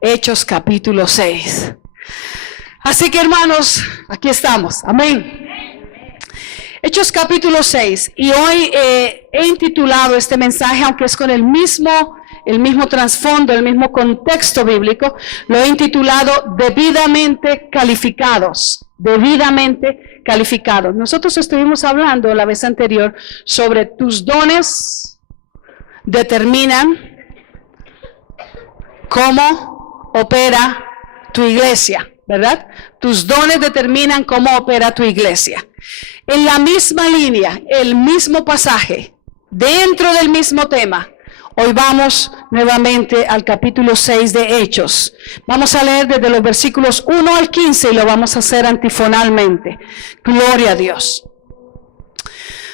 Hechos capítulo 6. Así que hermanos, aquí estamos. Amén. Hechos capítulo 6. Y hoy he intitulado este mensaje, aunque es con el mismo trasfondo, el mismo contexto bíblico, lo he intitulado Debidamente Calificados. Debidamente calificados. Nosotros estuvimos hablando la vez anterior sobre tus dones determinan cómo opera tu iglesia, ¿verdad? Tus dones determinan cómo opera tu iglesia. En la misma línea, el mismo pasaje, dentro del mismo tema, hoy vamos nuevamente al capítulo 6 de Hechos. Vamos a leer desde los versículos 1 al 15 y lo vamos a hacer antifonalmente. Gloria a Dios.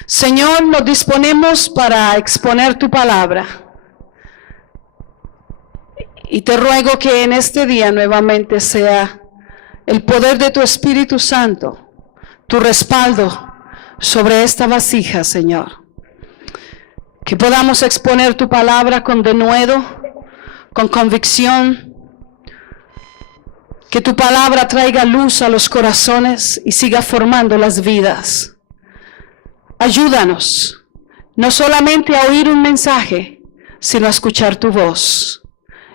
Señor, nos disponemos para exponer tu palabra. Y te ruego que en este día nuevamente sea el poder de tu Espíritu Santo, tu respaldo sobre esta vasija, Señor. Que podamos exponer tu palabra con denuedo, con convicción. Que tu palabra traiga luz a los corazones y siga formando las vidas. Ayúdanos, no solamente a oír un mensaje, sino a escuchar tu voz.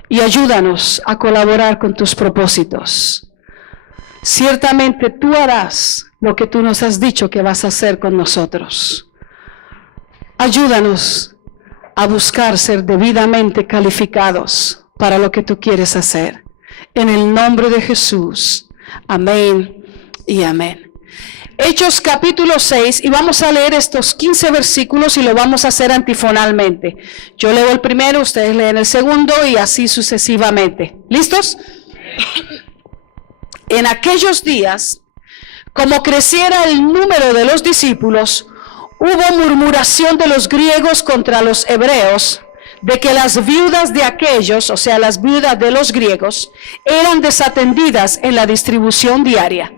Y ayúdanos a colaborar con tus propósitos. Ciertamente tú harás lo que tú nos has dicho que vas a hacer con nosotros. Ayúdanos a buscar ser debidamente calificados para lo que tú quieres hacer. En el nombre de Jesús. Amén y amén. Hechos capítulo 6, y vamos a leer estos 15 versículos y lo vamos a hacer antifonalmente. Yo leo el primero, ustedes leen el segundo y así sucesivamente. ¿Listos? En aquellos días, como creciera el número de los discípulos, hubo murmuración de los griegos contra los hebreos, de que las viudas de aquellos, o sea, las viudas de los griegos, eran desatendidas en la distribución diaria.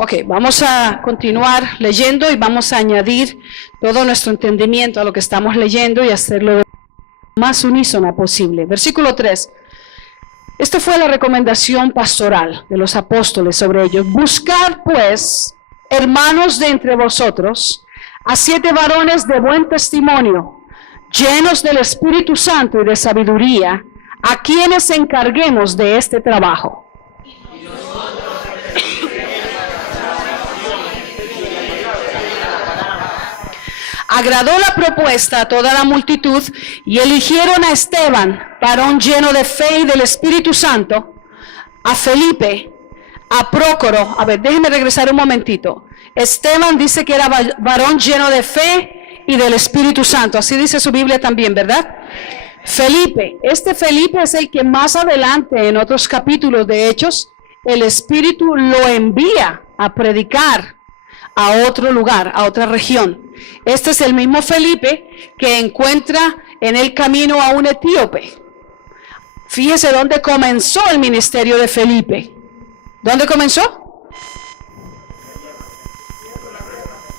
Ok, vamos a continuar leyendo y vamos a añadir todo nuestro entendimiento a lo que estamos leyendo y hacerlo lo más unísono posible. Versículo 3. Esta fue la recomendación pastoral de los apóstoles sobre ellos. Buscad pues, hermanos de entre vosotros, a 7 varones de buen testimonio, llenos del Espíritu Santo y de sabiduría, a quienes encarguemos de este trabajo. Agradó la propuesta a toda la multitud y eligieron a Esteban, varón lleno de fe y del Espíritu Santo, a Felipe, a Prócoro. A ver, déjenme regresar un momentito. Esteban dice que era varón lleno de fe y del Espíritu Santo. Así dice su Biblia también, ¿verdad? Felipe. Este Felipe es el que más adelante en otros capítulos de Hechos, el Espíritu lo envía a predicar a otro lugar, a otra región. Este es el mismo Felipe que encuentra en el camino a un etíope. Fíjese dónde comenzó el ministerio de Felipe. ¿Dónde comenzó?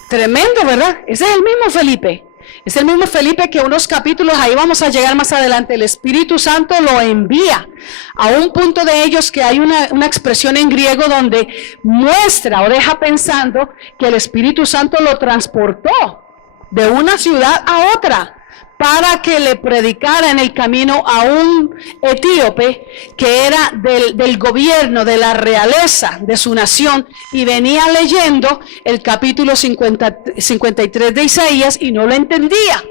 Tremendo, ¿verdad? Ese es el mismo Felipe. Es el mismo Felipe que unos capítulos, ahí vamos a llegar más adelante, el Espíritu Santo lo envía a un punto de ellos que hay una expresión en griego donde muestra o deja pensando que el Espíritu Santo lo transportó de una ciudad a otra para que le predicara en el camino a un etíope que era del gobierno, de la realeza de su nación, y venía leyendo el capítulo 53 de Isaías y no lo entendía.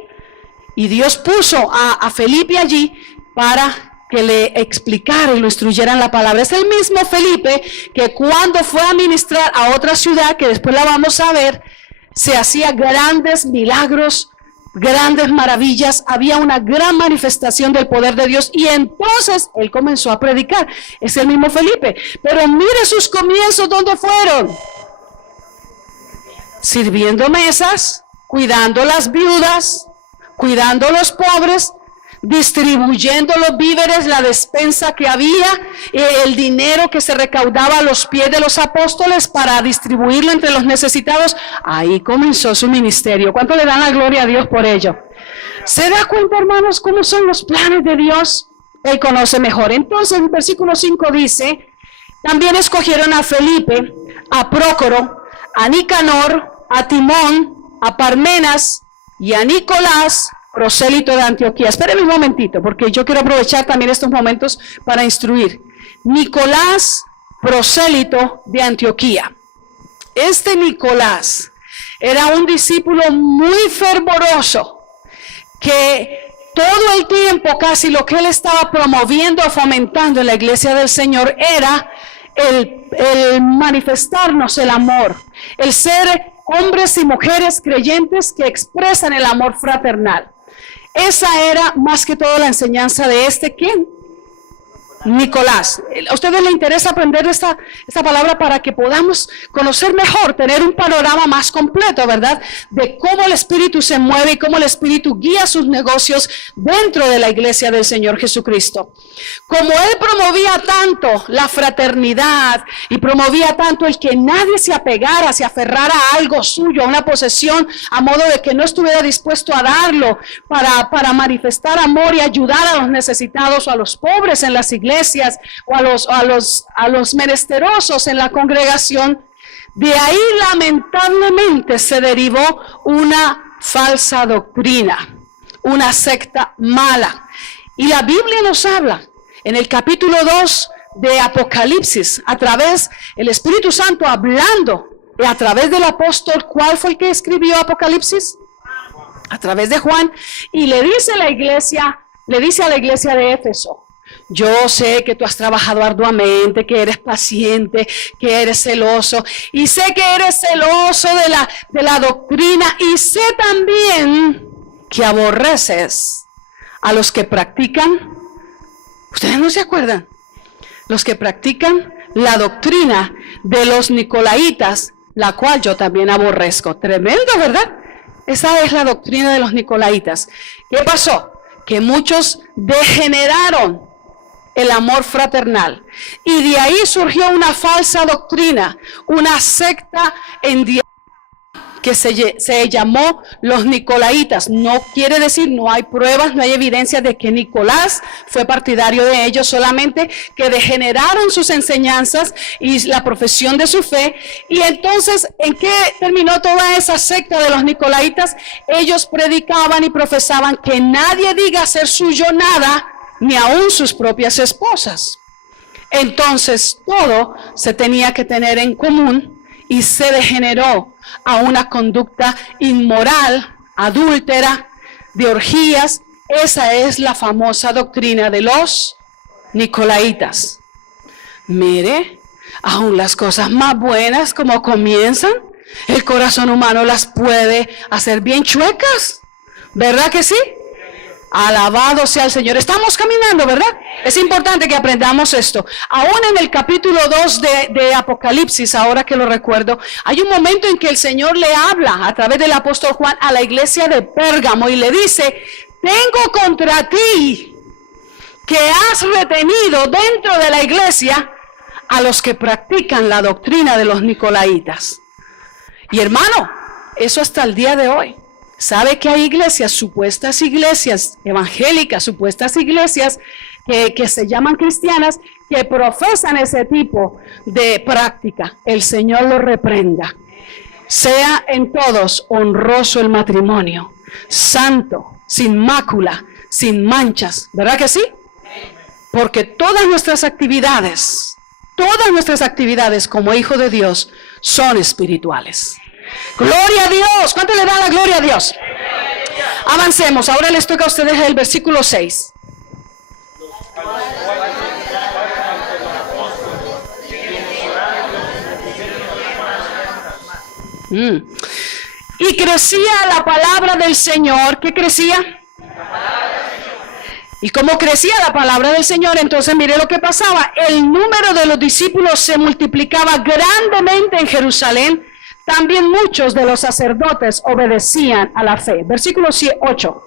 Y Dios puso a Felipe allí para que le explicara y lo instruyera en la palabra. Es el mismo Felipe que cuando fue a ministrar a otra ciudad, que después la vamos a ver, se hacía grandes milagros, grandes maravillas, había una gran manifestación del poder de Dios y entonces él comenzó a predicar. Es el mismo Felipe, pero mire sus comienzos, ¿dónde fueron? Sirviendo mesas, cuidando las viudas, cuidando los pobres, distribuyendo los víveres, la despensa que había, el dinero que se recaudaba a los pies de los apóstoles para distribuirlo entre los necesitados. Ahí comenzó su ministerio. ¿Cuánto le dan la gloria a Dios por ello? ¿Se da cuenta, hermanos, cómo son los planes de Dios? Él conoce mejor. Entonces, el versículo 5 dice, también escogieron a Felipe, a Prócoro, a Nicanor, a Timón, a Parmenas y a Nicolás, prosélito de Antioquía. Espérenme un momentito, porque yo quiero aprovechar también estos momentos para instruir. Nicolás, prosélito de Antioquía. Este Nicolás era un discípulo muy fervoroso, que todo el tiempo casi lo que él estaba promoviendo o fomentando en la iglesia del Señor era el manifestarnos el amor, el ser hombres y mujeres creyentes que expresan el amor fraternal. Esa era más que todo la enseñanza de ¿quién? Nicolás. ¿A ustedes les interesa aprender esta palabra para que podamos conocer mejor, tener un panorama más completo, verdad? De cómo el Espíritu se mueve y cómo el Espíritu guía sus negocios dentro de la iglesia del Señor Jesucristo. Como él promovía tanto la fraternidad y promovía tanto el que nadie se apegara, se aferrara a algo suyo, a una posesión, a modo de que no estuviera dispuesto a darlo para manifestar amor y ayudar a los necesitados o a los pobres en las iglesias, o a los menesterosos en la congregación. De ahí lamentablemente se derivó una falsa doctrina, una secta mala. Y la Biblia nos habla en el capítulo 2 de Apocalipsis, a través del Espíritu Santo hablando, a través del apóstol. ¿Cuál fue el que escribió Apocalipsis? A través de Juan. Y le dice a la iglesia de Éfeso: yo sé que tú has trabajado arduamente, que eres paciente, que eres celoso, y sé que eres celoso de la doctrina, y sé también que aborreces a los que practican. ¿Ustedes no se acuerdan? Los que practican la doctrina de los nicolaitas, la cual yo también aborrezco. Tremendo, ¿verdad? Esa es la doctrina de los nicolaitas. ¿Qué pasó? Que muchos degeneraron el amor fraternal, y de ahí surgió una falsa doctrina, una secta que se llamó los nicolaitas. No quiere decir, no hay pruebas, no hay evidencia de que Nicolás fue partidario de ellos, solamente que degeneraron sus enseñanzas y la profesión de su fe. Y entonces, ¿en qué terminó toda esa secta de los nicolaitas? Ellos predicaban y profesaban que nadie diga ser suyo nada, ni aún sus propias esposas. Entonces todo se tenía que tener en común, y se degeneró a una conducta inmoral, adúltera, de orgías. Esa es la famosa doctrina de los nicolaitas. Mire, aún las cosas más buenas como comienzan, el corazón humano las puede hacer bien chuecas, ¿verdad que sí? Alabado sea el Señor. Estamos caminando, ¿verdad? Es importante que aprendamos esto. Aún en el capítulo 2 de Apocalipsis, ahora que lo recuerdo, hay un momento en que el Señor le habla a través del apóstol Juan a la iglesia de Pérgamo y le dice: tengo contra ti que has retenido dentro de la iglesia a los que practican la doctrina de los nicolaitas. Y hermano, eso hasta el día de hoy. ¿Sabe que hay iglesias, supuestas iglesias evangélicas, supuestas iglesias que se llaman cristianas, que profesan ese tipo de práctica? El Señor lo reprenda. Sea en todos honroso el matrimonio, santo, sin mácula, sin manchas, ¿verdad que sí? Porque todas nuestras actividades como hijo de Dios son espirituales. Gloria a Dios. ¿Cuánto le da la gloria a Dios? Avancemos. Ahora les toca a ustedes el versículo 6. Y crecía la palabra del Señor. ¿Qué crecía? Y como crecía la palabra del Señor, entonces mire lo que pasaba. El número de los discípulos se multiplicaba grandemente en Jerusalén. También muchos de los sacerdotes obedecían a la fe. Versículo 8.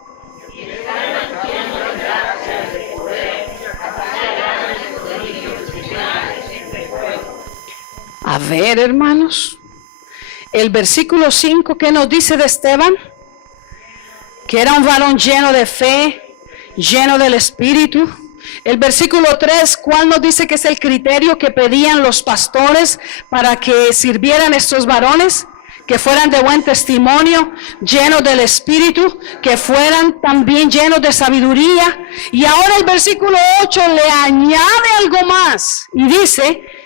A ver, hermanos, el versículo 5, ¿qué nos dice de Esteban? Que era un varón lleno de fe, lleno del Espíritu. El versículo 3, ¿cuál nos dice que es el criterio que pedían los pastores para que sirvieran estos varones? Que fueran de buen testimonio, llenos del Espíritu, que fueran también llenos de sabiduría. Y ahora el versículo 8 le añade algo más y dice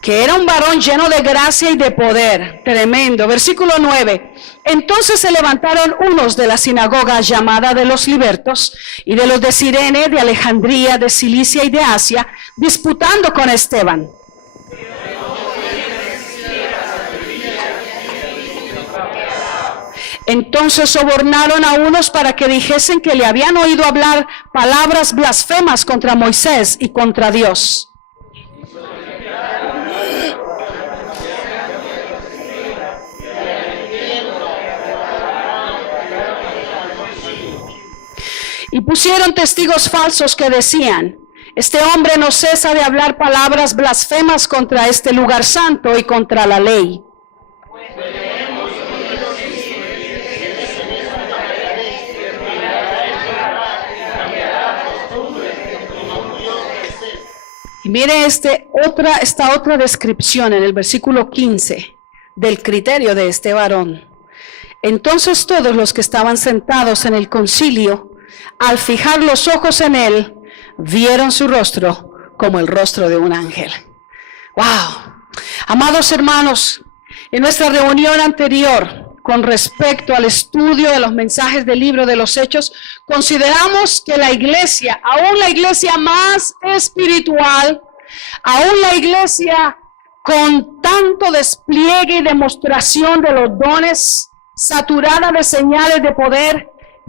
que era un varón lleno de gracia y de poder. Tremendo. Versículo 9. Entonces se levantaron unos de la sinagoga llamada de los libertos y de los de Cirene, de Alejandría, de Cilicia y de Asia, disputando con Esteban. Entonces sobornaron a unos para que dijesen que le habían oído hablar palabras blasfemas contra Moisés y contra Dios. Y pusieron testigos falsos que decían: este hombre no cesa de hablar palabras blasfemas contra este lugar santo y contra la ley. Y mire esta otra descripción en el versículo 15 del criterio de este varón. Entonces todos los que estaban sentados en el concilio, al fijar los ojos en él, vieron su rostro como el rostro de un ángel. ¡Wow! Amados hermanos, en nuestra reunión anterior, con respecto al estudio de los mensajes del libro de los Hechos, consideramos que la iglesia, aún la iglesia más espiritual, aún la iglesia con tanto despliegue y demostración de los dones, saturada de señales de poder,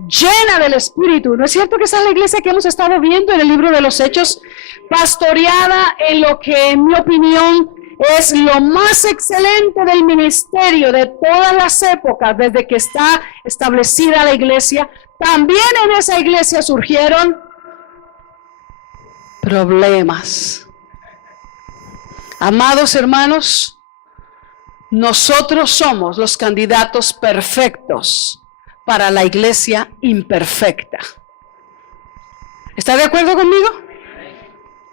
llena del Espíritu. ¿No es cierto que esa es la iglesia que hemos estado viendo en el libro de los Hechos? Pastoreada en lo que, en mi opinión, es lo más excelente del ministerio de todas las épocas, desde que está establecida la iglesia. También en esa iglesia surgieron problemas. Amados hermanos, nosotros somos los candidatos perfectos para la iglesia imperfecta. ¿Está de acuerdo conmigo?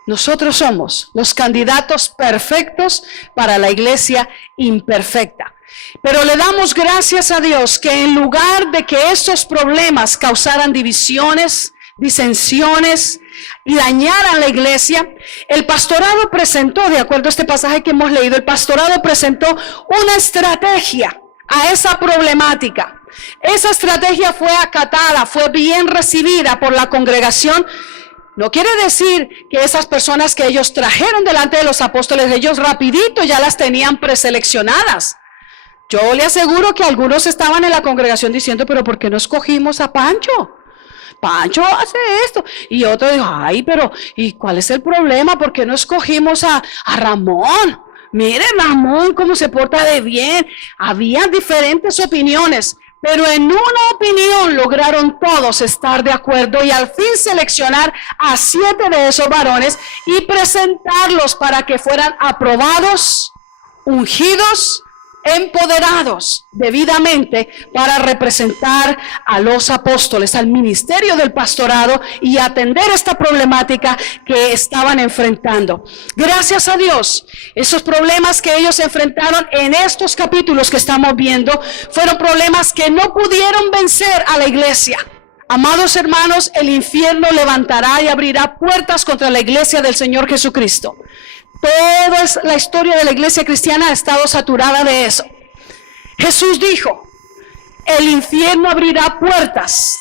Nosotros somos los candidatos perfectos para la iglesia imperfecta. Pero le damos gracias a Dios que en lugar de que estos problemas causaran divisiones, disensiones y dañaran la iglesia, el pastorado presentó, de acuerdo a este pasaje que hemos leído, el pastorado presentó una estrategia a esa problemática. Esa estrategia fue acatada, fue bien recibida por la congregación. No quiere decir que esas personas que ellos trajeron delante de los apóstoles, ellos rapidito ya las tenían preseleccionadas. Yo le aseguro que algunos estaban en la congregación diciendo, pero ¿por qué no escogimos a Pancho? Pancho hace esto. Y otro dijo, ay, pero ¿y cuál es el problema? ¿Por qué no escogimos a Ramón? Mire Ramón cómo se porta de bien. Había diferentes opiniones. Pero en una opinión lograron todos estar de acuerdo y al fin seleccionar a 7 de esos varones y presentarlos para que fueran aprobados, ungidos, empoderados debidamente para representar a los apóstoles, al ministerio del pastorado y atender esta problemática que estaban enfrentando. Gracias a Dios, esos problemas que ellos enfrentaron en estos capítulos que estamos viendo fueron problemas que no pudieron vencer a la iglesia. Amados hermanos, el infierno levantará y abrirá puertas contra la iglesia del Señor Jesucristo. Toda la historia de la iglesia cristiana ha estado saturada de eso. Jesús dijo, el infierno abrirá puertas,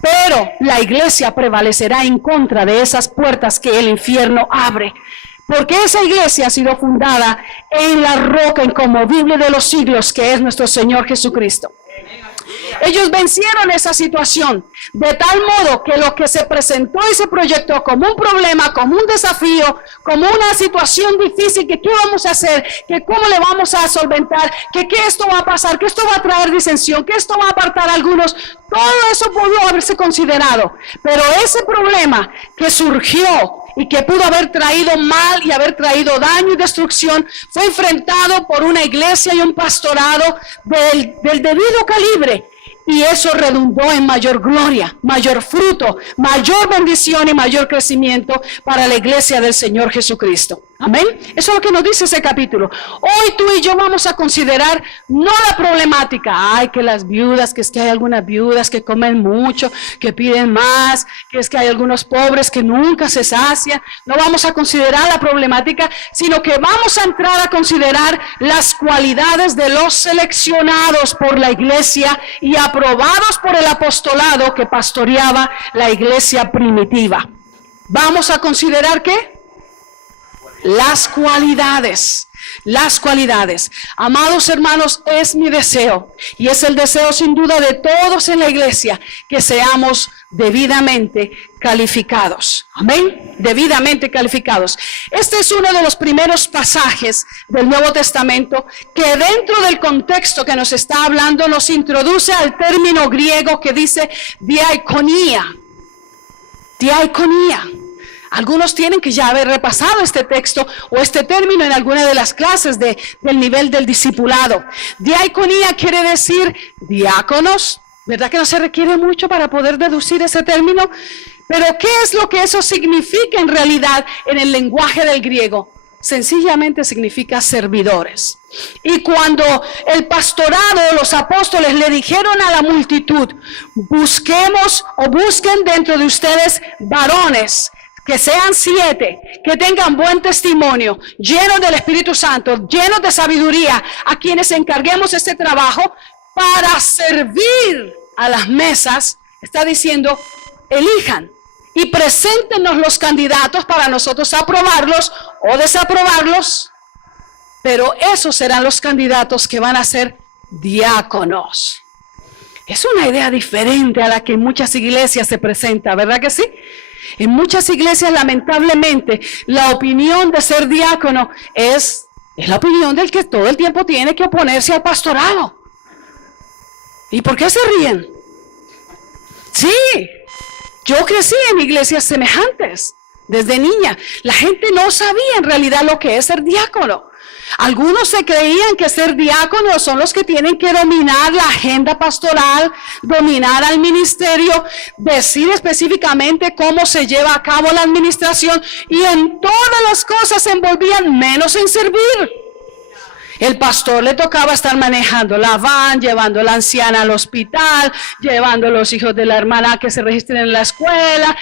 pero la iglesia prevalecerá en contra de esas puertas que el infierno abre. Porque esa iglesia ha sido fundada en la roca inconmovible de los siglos, que es nuestro Señor Jesucristo. Ellos vencieron esa situación de tal modo que lo que se presentó y se proyectó como un problema, como un desafío, como una situación difícil, que qué vamos a hacer, que cómo le vamos a solventar, que qué esto va a pasar, que esto va a traer disensión, que esto va a apartar a algunos, todo eso pudo haberse considerado. Pero ese problema que surgió y que pudo haber traído mal y haber traído daño y destrucción, fue enfrentado por una iglesia y un pastorado del debido calibre. Y eso redundó en mayor gloria, mayor fruto, mayor bendición y mayor crecimiento para la iglesia del Señor Jesucristo. Amén. Eso es lo que nos dice ese capítulo. Hoy tú y yo vamos a considerar no la problemática. Ay, que las viudas, que es que hay algunas viudas que comen mucho, que piden más, que es que hay algunos pobres que nunca se sacian. No vamos a considerar la problemática, sino que vamos a entrar a considerar las cualidades de los seleccionados por la iglesia y aprobados por el apostolado que pastoreaba la iglesia primitiva. Vamos a considerar ¿qué? Las cualidades. Amados hermanos, es mi deseo y es el deseo sin duda de todos en la iglesia que seamos debidamente calificados. Amén. Debidamente calificados. Este es uno de los primeros pasajes del Nuevo Testamento que dentro del contexto que nos está hablando nos introduce al término griego que dice diaconía. Diaconía. Algunos tienen que ya haber repasado este texto o este término en alguna de las clases del nivel del discipulado. Diaconía quiere decir diáconos. ¿Verdad que no se requiere mucho para poder deducir ese término? Pero ¿qué es lo que eso significa en realidad en el lenguaje del griego? Sencillamente significa servidores. Y cuando el pastorado, los apóstoles le dijeron a la multitud, busquemos o busquen dentro de ustedes varones, que sean 7, que tengan buen testimonio, llenos del Espíritu Santo, llenos de sabiduría, a quienes encarguemos este trabajo para servir a las mesas, está diciendo, elijan y preséntenos los candidatos para nosotros aprobarlos o desaprobarlos, pero esos serán los candidatos que van a ser diáconos. Es una idea diferente a la que en muchas iglesias se presenta, ¿verdad que sí? En muchas iglesias, lamentablemente, la opinión de ser diácono es la opinión del que todo el tiempo tiene que oponerse al pastorado. ¿Y por qué se ríen? Sí, yo crecí en iglesias semejantes desde niña. La gente no sabía en realidad lo que es ser diácono. Algunos se creían que ser diáconos son los que tienen que dominar la agenda pastoral, dominar al ministerio, decir específicamente cómo se lleva a cabo la administración y en todas las cosas se envolvían menos en servir. El pastor le tocaba estar manejando la van, llevando a la anciana al hospital, llevando a los hijos de la hermana que se registren en la escuela.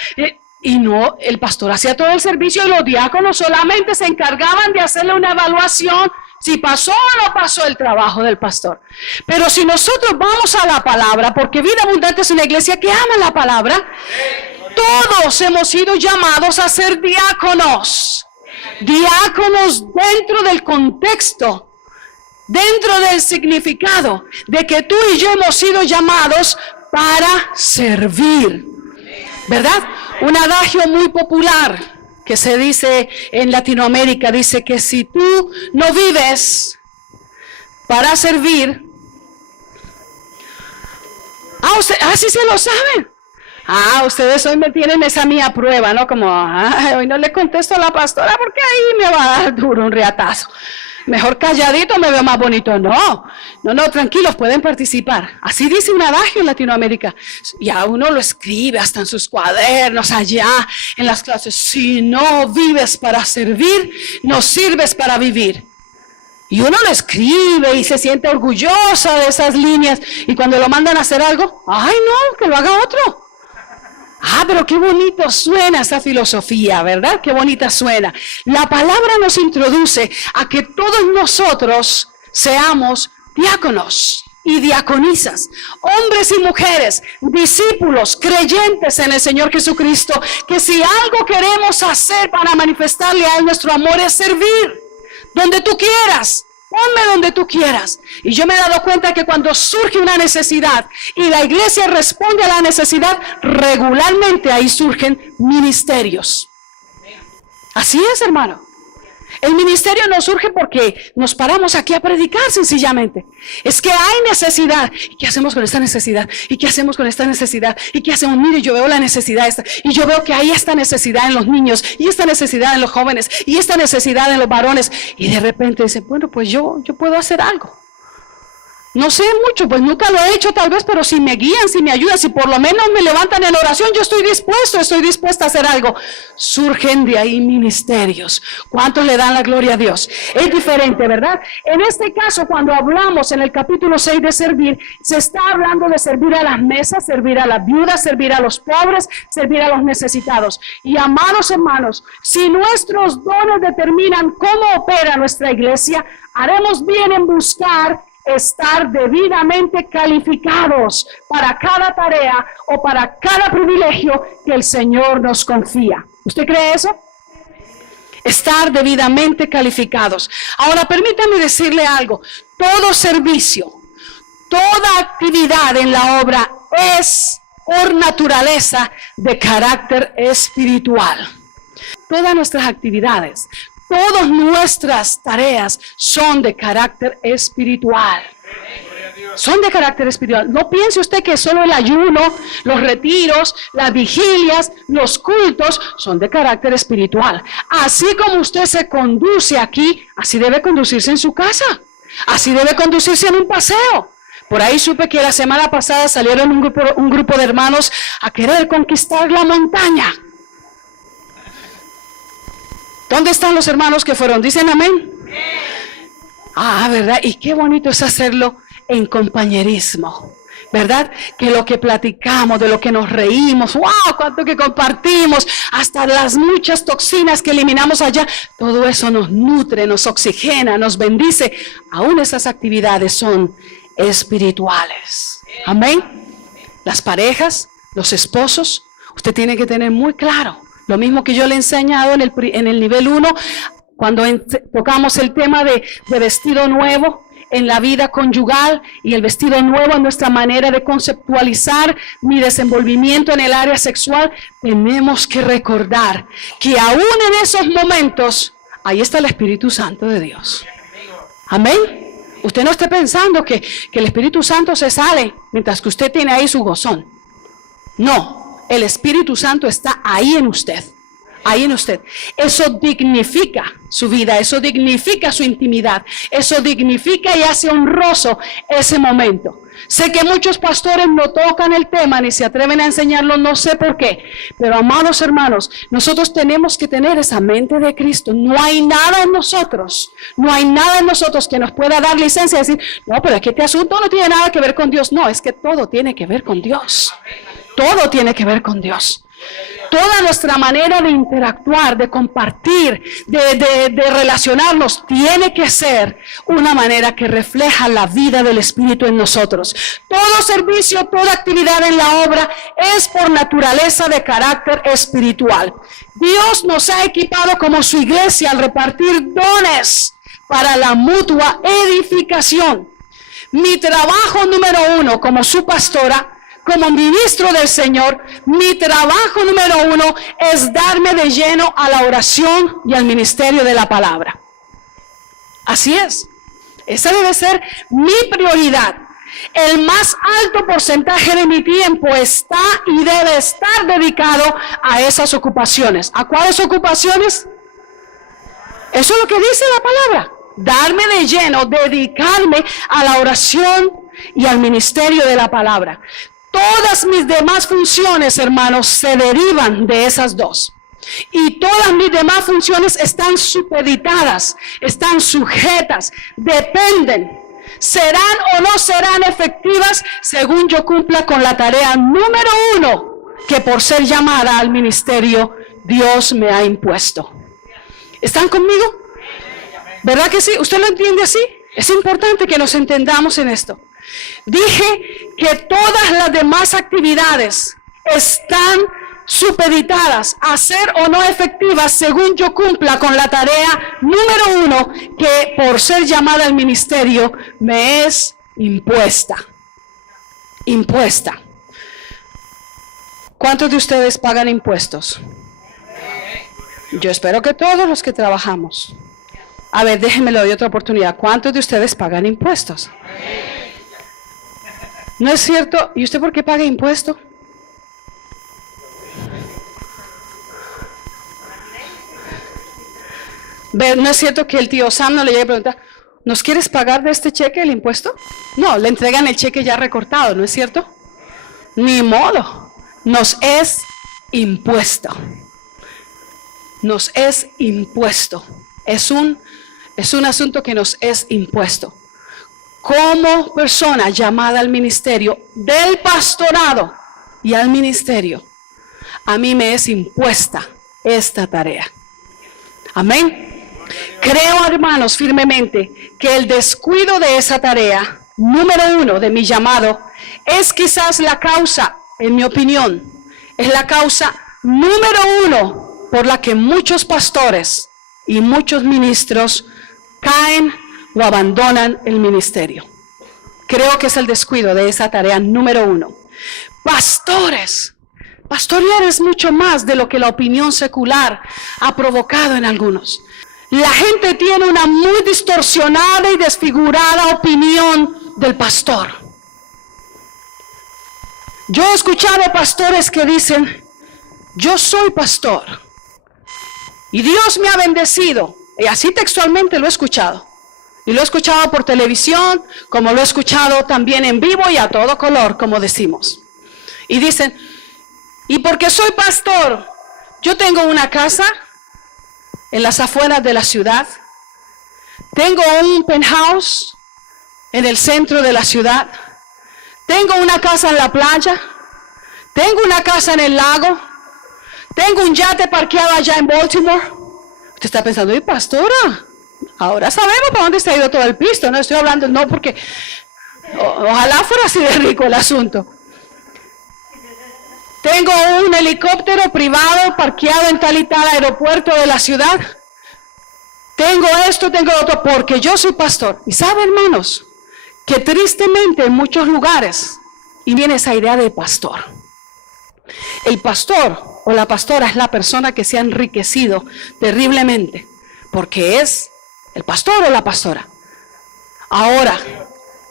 Y no, el pastor hacía todo el servicio y los diáconos solamente se encargaban de hacerle una evaluación si pasó o no pasó el trabajo del pastor. Pero si nosotros vamos a la palabra, porque Vida Abundante es una iglesia que ama la palabra, todos hemos sido llamados a ser diáconos. Diáconos dentro del contexto, dentro del significado de que tú y yo hemos sido llamados para servir. ¿Verdad? Un adagio muy popular que se dice en Latinoamérica, dice que si tú no vives para servir, así se lo saben. Ustedes hoy me tienen esa mía prueba, ¿no? Como, hoy no le contesto a la pastora porque ahí me va a dar duro un riatazo. Mejor calladito me veo más bonito. No, tranquilos, pueden participar. Así dice un adagio en Latinoamérica. Y a uno lo escribe hasta en sus cuadernos, allá en las clases. Si no vives para servir, no sirves para vivir. Y uno lo escribe y se siente orgullosa de esas líneas. Y cuando lo mandan a hacer algo, ¡ay no, que lo haga otro! Pero qué bonito suena esa filosofía, ¿verdad? Qué bonita suena. La palabra nos introduce a que todos nosotros seamos diáconos y diaconisas, hombres y mujeres, discípulos, creyentes en el Señor Jesucristo, que si algo queremos hacer para manifestarle a Él nuestro amor es servir, donde tú quieras. Ponme donde tú quieras. Y yo me he dado cuenta que cuando surge una necesidad y la iglesia responde a la necesidad, regularmente ahí surgen ministerios. Así es, hermano. El ministerio no surge porque nos paramos aquí a predicar sencillamente. Es que hay necesidad. ¿Y qué hacemos con esta necesidad? ¿Y qué hacemos con esta necesidad? ¿Y qué hacemos? Mire, yo veo la necesidad esta. Y yo veo que hay esta necesidad en los niños. Y esta necesidad en los jóvenes. Y esta necesidad en los varones. Y de repente dicen, bueno, pues yo puedo hacer algo. No sé mucho, pues nunca lo he hecho tal vez, pero si me guían, si me ayudan, si por lo menos me levantan en oración, yo estoy dispuesta a hacer algo. Surgen de ahí ministerios. ¿Cuántos le dan la gloria a Dios? Es diferente, ¿verdad? En este caso, cuando hablamos en el capítulo 6 de servir, se está hablando de servir a las mesas, servir a las viudas, servir a los pobres, servir a los necesitados. Y amados hermanos, si nuestros dones determinan cómo opera nuestra iglesia, haremos bien en buscar estar debidamente calificados para cada tarea o para cada privilegio que el Señor nos confía. ¿Usted cree eso? Estar debidamente calificados. Ahora, permítame decirle algo. Todo servicio, toda actividad en la obra es por naturaleza de carácter espiritual. Todas nuestras actividades, todas nuestras tareas son de carácter espiritual. Son de carácter espiritual. No piense usted que solo el ayuno, los retiros, las vigilias, los cultos son de carácter espiritual. Así como usted se conduce aquí, así debe conducirse en su casa. Así debe conducirse en un paseo. Por ahí supe que la semana pasada salieron un grupo de hermanos a querer conquistar la montaña. ¿Dónde están los hermanos que fueron? ¿Dicen amén? Ah, ¿verdad? Y qué bonito es hacerlo en compañerismo, ¿verdad? Que lo que platicamos, de lo que nos reímos, ¡wow! Cuánto que compartimos, hasta las muchas toxinas que eliminamos allá, todo eso nos nutre, nos oxigena, nos bendice. Aún esas actividades son espirituales. Amén. Las parejas, los esposos, usted tiene que tener muy claro. Lo mismo que yo le he enseñado en el nivel 1, cuando tocamos el tema de vestido nuevo en la vida conyugal y el vestido nuevo en nuestra manera de conceptualizar mi desenvolvimiento en el área sexual, tenemos que recordar que aún en esos momentos, ahí está el Espíritu Santo de Dios. Amén. Usted no esté pensando que el Espíritu Santo se sale mientras que usted tiene ahí su gozón. No. El Espíritu Santo está ahí en usted, ahí en usted. Eso dignifica su vida, eso dignifica su intimidad, eso dignifica y hace honroso ese momento. Sé que muchos pastores no tocan el tema ni se atreven a enseñarlo, no sé por qué. Pero amados hermanos, nosotros tenemos que tener esa mente de Cristo. No hay nada en nosotros, que nos pueda dar licencia de decir, no, pero es que este asunto no tiene nada que ver con Dios. No, es que todo tiene que ver con Dios. Todo tiene que ver con Dios. Toda nuestra manera de interactuar, de compartir, de relacionarnos, tiene que ser una manera que refleja la vida del Espíritu en nosotros. Todo servicio, toda actividad en la obra es por naturaleza de carácter espiritual. Dios nos ha equipado como su iglesia al repartir dones para la mutua edificación. Mi trabajo número 1 como su pastora, como ministro del Señor, mi trabajo número 1 es darme de lleno a la oración y al ministerio de la palabra. Así es. Esa debe ser mi prioridad. El más alto porcentaje de mi tiempo está y debe estar dedicado a esas ocupaciones. ¿A cuáles ocupaciones? Eso es lo que dice la palabra. Darme de lleno, dedicarme a la oración y al ministerio de la palabra. Todas mis demás funciones, hermanos, se derivan de esas dos. Y todas mis demás funciones están supeditadas, están sujetas, dependen. Serán o no serán efectivas según yo cumpla con la tarea número 1 que por ser llamada al ministerio Dios me ha impuesto. ¿Están conmigo? ¿Verdad que sí? ¿Usted lo entiende así? Es importante que nos entendamos en esto. Dije que todas las demás actividades están supeditadas a ser o no efectivas según yo cumpla con la tarea número 1 que por ser llamada al ministerio me es impuesta. Impuesta. ¿Cuántos de ustedes pagan impuestos? Yo espero que todos los que trabajamos. A ver, déjenme le doy otra oportunidad. ¿Cuántos de ustedes pagan impuestos? ¿No es cierto? ¿Y usted por qué paga impuestos? ¿No es cierto que el tío Sam no le llega a preguntar, ¿nos quieres pagar de este cheque el impuesto? No, le entregan el cheque ya recortado, ¿no es cierto? Ni modo, nos es impuesto. Nos es impuesto. Es un asunto que nos es impuesto. Como persona llamada al ministerio del pastorado y al ministerio, a mí me es impuesta esta tarea. Amén. Creo, hermanos, firmemente que el descuido de esa tarea, número 1 de mi llamado, es quizás la causa, en mi opinión, es la causa número 1 por la que muchos pastores y muchos ministros caen o abandonan el ministerio. Creo que es el descuido de esa tarea número 1. Pastores, pastorear es mucho más de lo que la opinión secular ha provocado en algunos. La gente tiene una muy distorsionada y desfigurada opinión del pastor. Yo he escuchado pastores que dicen, yo soy pastor y Dios me ha bendecido. Y así textualmente lo he escuchado. Y lo he escuchado por televisión, como lo he escuchado también en vivo y a todo color, como decimos. Y dicen, y porque soy pastor, yo tengo una casa en las afueras de la ciudad, tengo un penthouse en el centro de la ciudad, tengo una casa en la playa, tengo una casa en el lago, tengo un yate parqueado allá en Baltimore. Usted está pensando, ¿y pastora? Ahora sabemos para dónde se ha ido todo el pisto. No estoy hablando, no porque ojalá fuera así de rico el asunto. Tengo un helicóptero privado parqueado en tal y tal aeropuerto de la ciudad. Tengo esto, tengo lo otro, porque yo soy pastor. Y saben, hermanos, que tristemente en muchos lugares, y viene esa idea de pastor. El pastor o la pastora es la persona que se ha enriquecido terriblemente, porque es el pastor o la pastora. Ahora,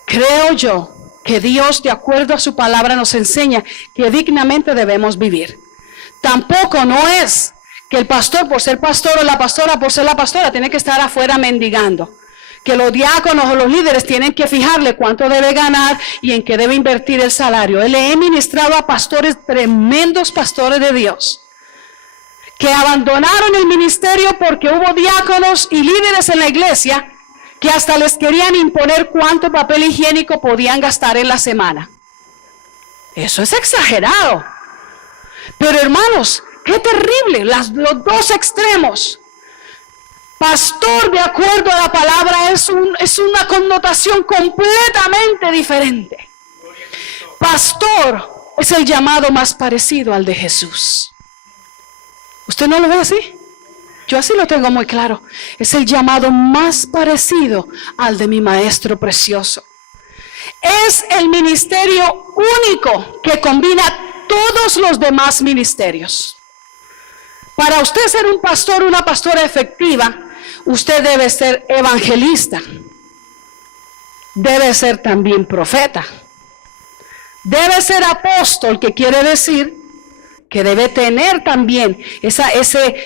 creo yo que Dios, de acuerdo a su palabra, nos enseña que dignamente debemos vivir. Tampoco no es que el pastor, por ser pastor, o la pastora, por ser la pastora, tiene que estar afuera mendigando. Que los diáconos o los líderes tienen que fijarle cuánto debe ganar y en qué debe invertir el salario. Le he ministrado a pastores, tremendos pastores de Dios, que abandonaron el ministerio porque hubo diáconos y líderes en la iglesia que hasta les querían imponer cuánto papel higiénico podían gastar en la semana. Eso es exagerado. Pero hermanos, qué terrible, los dos extremos. Pastor, de acuerdo a la palabra, es una connotación completamente diferente. Pastor es el llamado más parecido al de Jesús. ¿Usted no lo ve así? Yo así lo tengo muy claro. Es el llamado más parecido al de mi maestro precioso. Es el ministerio único que combina todos los demás ministerios. Para usted ser un pastor, una pastora efectiva, usted debe ser evangelista. Debe ser también profeta. Debe ser apóstol, que quiere decir que debe tener también ese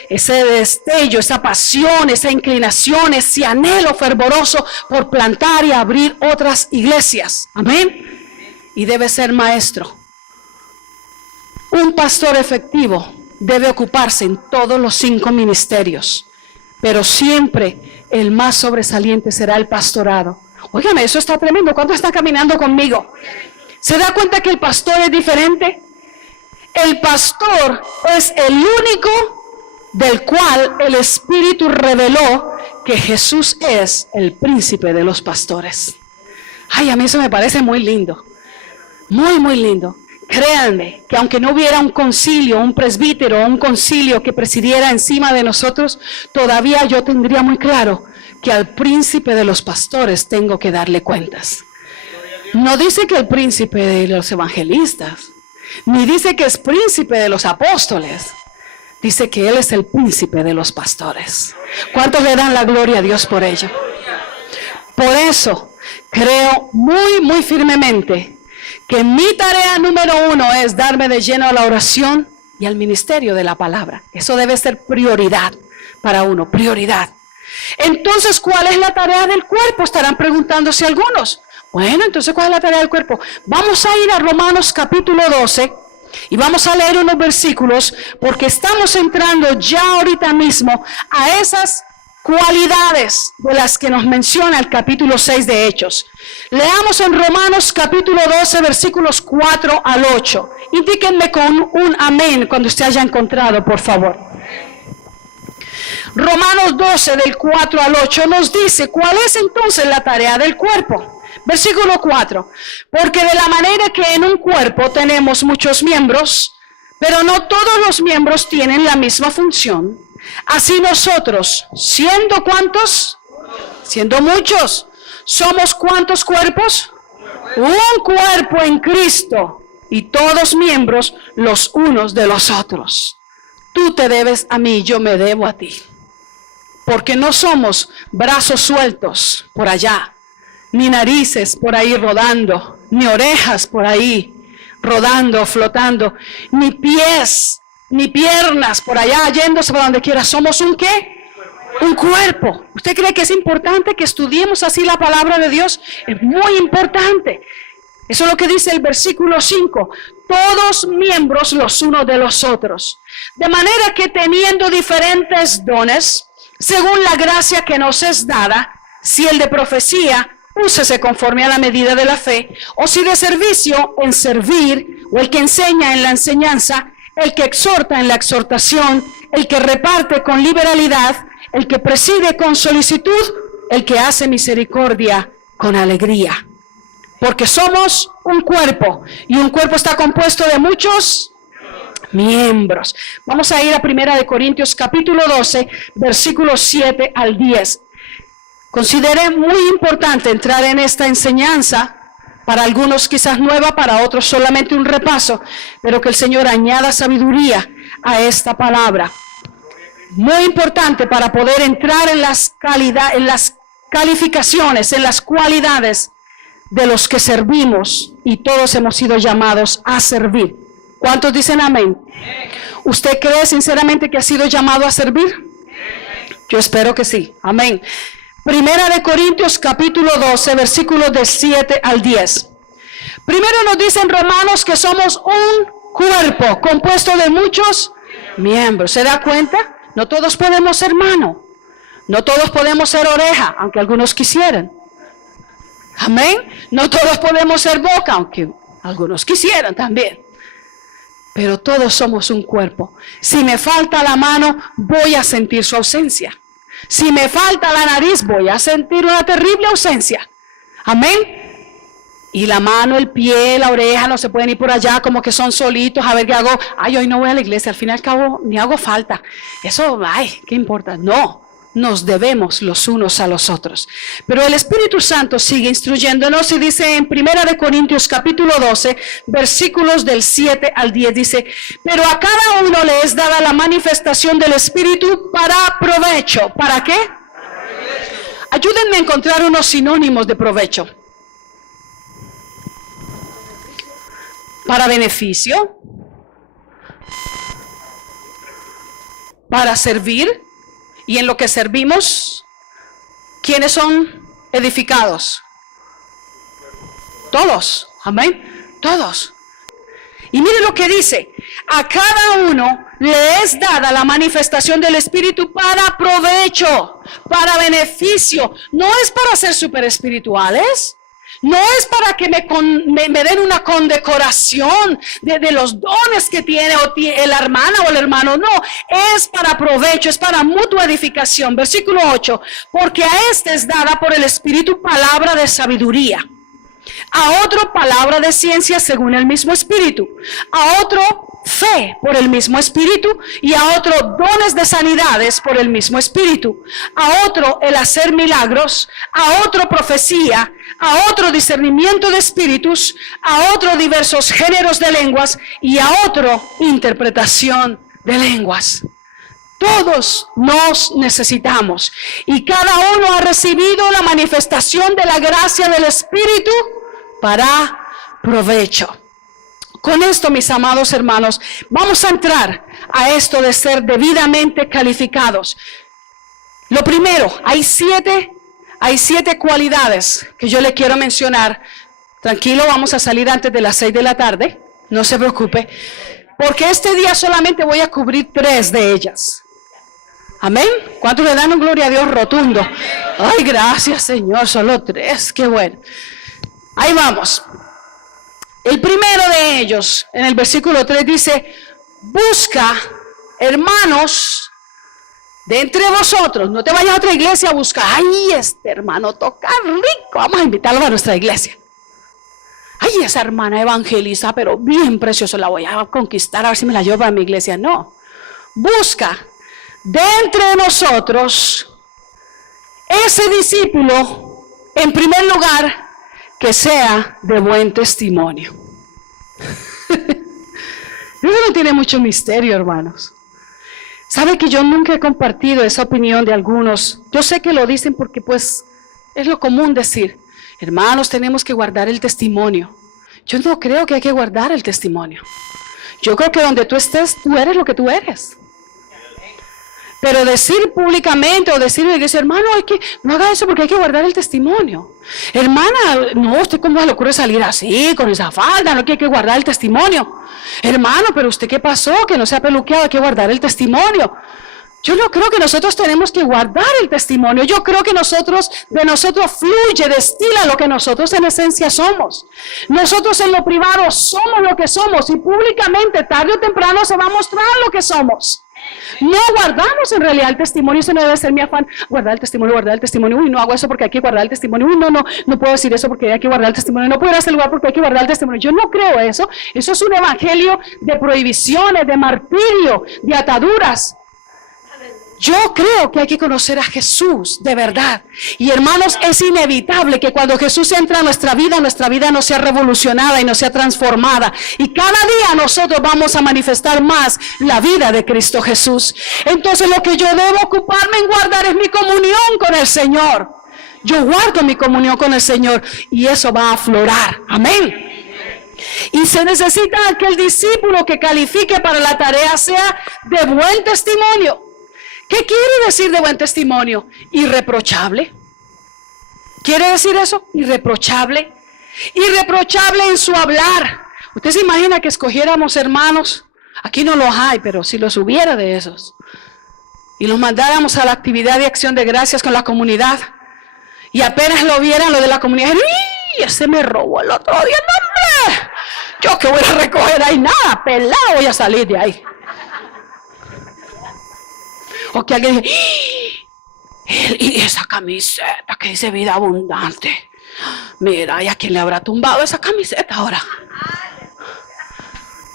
destello, esa pasión, esa inclinación, ese anhelo fervoroso por plantar y abrir otras iglesias. Amén. Y debe ser maestro. Un pastor efectivo debe ocuparse en todos los 5 ministerios, pero siempre el más sobresaliente será el pastorado. Óigame, eso está tremendo. ¿Cuántos están caminando conmigo? ¿Se da cuenta que el pastor es diferente? El pastor es el único del cual el Espíritu reveló que Jesús es el príncipe de los pastores. Ay, a mí eso me parece muy lindo. Muy, muy lindo. Créanme que aunque no hubiera un concilio, un presbítero o un concilio que presidiera encima de nosotros, todavía yo tendría muy claro que al príncipe de los pastores tengo que darle cuentas. No dice que el príncipe de los evangelistas, ni dice que es príncipe de los apóstoles. dice que Él es el príncipe de los pastores. ¿Cuántos le dan la gloria a Dios por ello? Por eso creo muy, muy firmemente que mi tarea número 1 es darme de lleno a la oración y al ministerio de la palabra. Eso debe ser prioridad para uno, prioridad. Entonces, ¿cuál es la tarea del cuerpo? Estarán preguntándose algunos. Bueno, entonces, ¿cuál es la tarea del cuerpo? Vamos a ir a Romanos capítulo 12 y vamos a leer unos versículos porque estamos entrando ya ahorita mismo a esas cualidades de las que nos menciona el capítulo 6 de Hechos. Leamos en Romanos capítulo 12 versículos 4 al 8. Indíquenme con un amén cuando usted haya encontrado, por favor. Romanos 12 del 4 al 8 nos dice cuál es entonces la tarea del cuerpo. Versículo 4. Porque de la manera que en un cuerpo tenemos muchos miembros, pero no todos los miembros tienen la misma función. Así nosotros, siendo ¿cuántos? Siendo muchos. ¿Somos cuántos cuerpos? Un cuerpo en Cristo y todos miembros los unos de los otros. Tú te debes a mí, yo me debo a ti. Porque no somos brazos sueltos por allá, ni narices por ahí rodando, ni orejas por ahí rodando, flotando, ni pies, ni piernas por allá yéndose por donde quiera. Somos un ¿qué? Un cuerpo. ¿Usted cree que es importante que estudiemos así la palabra de Dios? Es muy importante. Eso es lo que dice el versículo 5. Todos miembros los unos de los otros. De manera que teniendo diferentes dones, según la gracia que nos es dada, si el de profecía, úsese conforme a la medida de la fe, o si de servicio, en servir, o el que enseña en la enseñanza, el que exhorta en la exhortación, el que reparte con liberalidad, el que preside con solicitud, el que hace misericordia con alegría. Porque somos un cuerpo, y un cuerpo está compuesto de muchos miembros. Vamos a ir a 1 Corintios capítulo 12, versículos 7 al 10. Consideré muy importante entrar en esta enseñanza, para algunos quizás nueva, para otros solamente un repaso, pero que el Señor añada sabiduría a esta palabra. Muy importante para poder entrar en las calificaciones, en las cualidades de los que servimos, y todos hemos sido llamados a servir. ¿Cuántos dicen amén? ¿Usted cree sinceramente que ha sido llamado a servir? Yo espero que sí. Amén. 1 Corintios capítulo 12, versículos de 7 al 10. Primero nos dicen Romanos que somos un cuerpo compuesto de muchos miembros. ¿Se da cuenta? No todos podemos ser mano. No todos podemos ser oreja, aunque algunos quisieran. Amén. No todos podemos ser boca, aunque algunos quisieran también. Pero todos somos un cuerpo. Si me falta la mano, voy a sentir su ausencia. Si me falta la nariz, voy a sentir una terrible ausencia. Amén. Y la mano, el pie, la oreja, no se pueden ir por allá como que son solitos. A ver qué hago. Ay, hoy no voy a la iglesia. Al fin y al cabo, ni hago falta. Eso, ay, ¿qué importa? No. Nos debemos los unos a los otros. Pero el Espíritu Santo sigue instruyéndonos y dice en 1 Corintios capítulo 12, versículos del 7 al 10, dice: pero a cada uno le es dada la manifestación del Espíritu para provecho. ¿Para qué? Ayúdenme a encontrar unos sinónimos de provecho. Para beneficio. Para servir. Y en lo que servimos, ¿quiénes son edificados? Todos. Amén. Todos. Y mire lo que dice: a cada uno le es dada la manifestación del Espíritu para provecho, para beneficio. No es para ser super espirituales. No es para que me den una condecoración de los dones que tiene la hermana o el hermano. No, es para provecho, es para mutua edificación. Versículo 8. Porque a este es dada por el Espíritu palabra de sabiduría, a otro palabra de ciencia según el mismo Espíritu, a otro fe por el mismo Espíritu, y a otro dones de sanidades por el mismo Espíritu, a otro el hacer milagros, a otro profecía, a otro discernimiento de espíritus, a otro diversos géneros de lenguas, y a otro interpretación de lenguas. Todos nos necesitamos y cada uno ha recibido la manifestación de la gracia del Espíritu para provecho. Con esto, mis amados hermanos, vamos a entrar a esto de ser debidamente calificados. Lo primero, hay siete cualidades que yo le quiero mencionar. Tranquilo, vamos a salir antes de las 6 de la tarde, no se preocupe, porque este día solamente voy a cubrir 3 de ellas. Amén. ¿Cuántos le dan un gloria a Dios rotundo? Ay, gracias Señor, solo 3, qué bueno. Ahí vamos. El primero de ellos, en el versículo 3 dice, busca, hermanos, de entre vosotros. No te vayas a otra iglesia a buscar. Ay, este hermano toca rico. Vamos a invitarlo a nuestra iglesia. Ay, esa hermana evangeliza, pero bien precioso. La voy a conquistar a ver si me la llevo para mi iglesia. No. Busca de entre nosotros ese discípulo, en primer lugar, que sea de buen testimonio. Eso no tiene mucho misterio, hermanos. ¿Sabe que yo nunca he compartido esa opinión de algunos? Yo sé que lo dicen porque pues es lo común decir, hermanos, tenemos que guardar el testimonio. Yo no creo que hay que guardar el testimonio. Yo creo que donde tú estés, tú eres lo que tú eres. Pero decir públicamente o decir en la iglesia, hermano, no haga eso porque hay que guardar el testimonio. Hermana, no, ¿usted cómo se le ocurre salir así, con esa falda? No, que hay que guardar el testimonio. Hermano, pero ¿usted qué pasó? Que no se ha peluqueado, hay que guardar el testimonio. Yo no creo que nosotros tenemos que guardar el testimonio. Yo creo que de nosotros fluye, destila lo que nosotros en esencia somos. Nosotros en lo privado somos lo que somos y públicamente, tarde o temprano, se va a mostrar lo que somos. No guardamos en realidad el testimonio. Ese no debe ser mi afán, guardar el testimonio. Uy, no hago eso porque hay que guardar el testimonio. Uy, no puedo decir eso porque hay que guardar el testimonio. No puedo ir a ese lugar porque hay que guardar el testimonio. Yo no creo eso. Eso es un evangelio de prohibiciones, de martirio, de ataduras. Yo creo que hay que conocer a Jesús de verdad. Y hermanos, es inevitable que cuando Jesús entra a nuestra vida no sea revolucionada y no sea transformada. Y cada día nosotros vamos a manifestar más la vida de Cristo Jesús. Entonces lo que yo debo ocuparme en guardar es mi comunión con el Señor. Yo guardo mi comunión con el Señor y eso va a aflorar. Amén. Y se necesita que el discípulo que califique para la tarea sea de buen testimonio. ¿Qué quiere decir de buen testimonio? Irreprochable. ¿Quiere decir eso? Irreprochable. Irreprochable en su hablar. Usted se imagina que escogiéramos hermanos, aquí no los hay, pero si los hubiera de esos, y los mandáramos a la actividad de acción de gracias con la comunidad, y apenas lo vieran lo de la comunidad, ¡y ese me robó el otro día! ¡No, hombre! Yo que voy a recoger ahí, nada, pelado voy a salir de ahí. O que alguien dice, y esa camiseta que dice vida abundante. Mira, ¿y a quién le habrá tumbado esa camiseta ahora?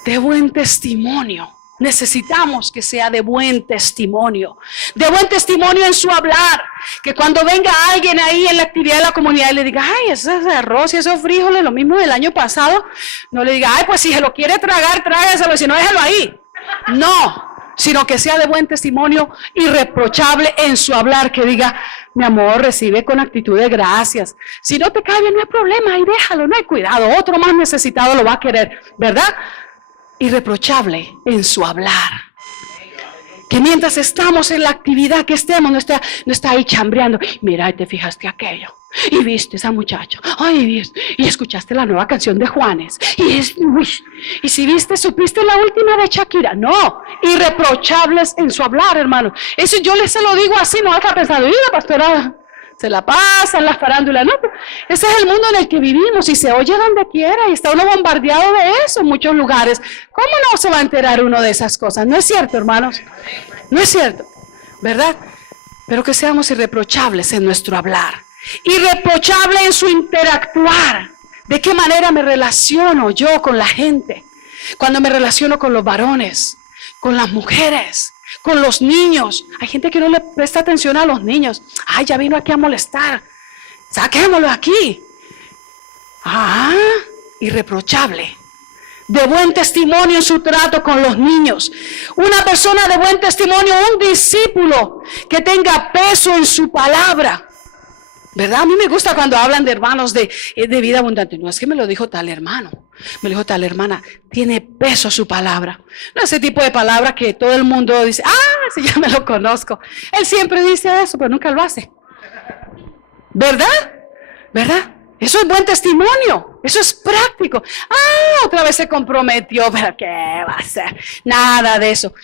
De buen testimonio. Necesitamos que sea de buen testimonio. De buen testimonio en su hablar. Que cuando venga alguien ahí en la actividad de la comunidad y le diga, ay, ese arroz y esos frijoles, lo mismo del año pasado. No le diga, ay, pues si se lo quiere tragar, trágaselo, si no, déjalo ahí. No. Sino que sea de buen testimonio, irreprochable en su hablar, que diga, mi amor, recibe con actitud de gracias. Si no te cae bien, no hay problema, ahí déjalo, no hay cuidado, otro más necesitado lo va a querer, ¿verdad? Irreprochable en su hablar. Que mientras estamos en la actividad que estemos, no está ahí chambreando. Mira, te fijaste aquello. Y viste esa muchacha. Ay, y escuchaste la nueva canción de Juanes. Y si viste, supiste la última de Shakira. No, irreprochables en su hablar, hermano. Eso yo se lo digo así, no acá pensando, y la pastora se la pasa en las farándulas. No, ese es el mundo en el que vivimos y se oye donde quiera y está uno bombardeado de eso en muchos lugares. ¿Cómo no se va a enterar uno de esas cosas? No es cierto, hermanos. No es cierto, ¿verdad? Pero que seamos irreprochables en nuestro hablar. Irreprochable en su interactuar. ¿De qué manera me relaciono yo con la gente? Cuando me relaciono con los varones, con las mujeres, con los niños. Hay gente que no le presta atención a los niños. Ay, ya vino aquí a molestar. Saquémoslo aquí. Irreprochable. de buen testimonio en su trato con los niños. Una persona de buen testimonio, un discípulo que tenga peso en su palabra. ¿Verdad? A mí me gusta cuando hablan de hermanos de vida abundante. No es que me lo dijo tal hermano, me lo dijo tal hermana. Tiene peso su palabra. No ese tipo de palabra que todo el mundo dice, sí, ya me lo conozco. Él siempre dice eso, pero nunca lo hace. ¿Verdad? ¿Verdad? Eso es buen testimonio. Eso es práctico. Otra vez se comprometió, pero ¿qué va a hacer? Nada de eso.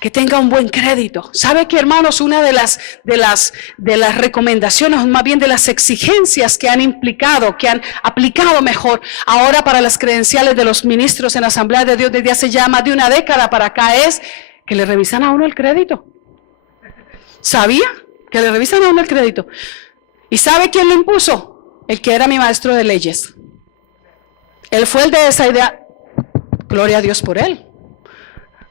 Que tenga un buen crédito. ¿Sabe qué, hermanos? Una de las recomendaciones, más bien de las exigencias que han implicado, que han aplicado mejor ahora para las credenciales de los ministros en la Asamblea de Dios desde hace ya más de una década para acá es que le revisan a uno el crédito. ¿Sabía? Que le revisan a uno el crédito. ¿Y sabe quién lo impuso? El que era mi maestro de leyes. Él fue el de esa idea. Gloria a Dios por él.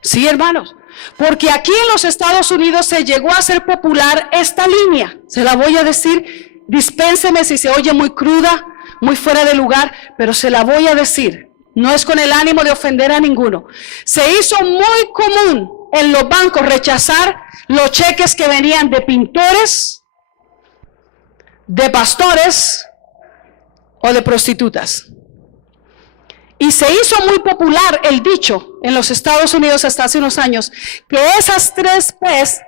Sí, hermanos. Porque aquí en los Estados Unidos se llegó a hacer popular esta línea. Se la voy a decir, dispénseme si se oye muy cruda, muy fuera de lugar, pero se la voy a decir. No es con el ánimo de ofender a ninguno. Se hizo muy común en los bancos rechazar los cheques que venían de pintores, de pastores o de prostitutas. Y se hizo muy popular el dicho en los Estados Unidos hasta hace unos años, que esas 3 P's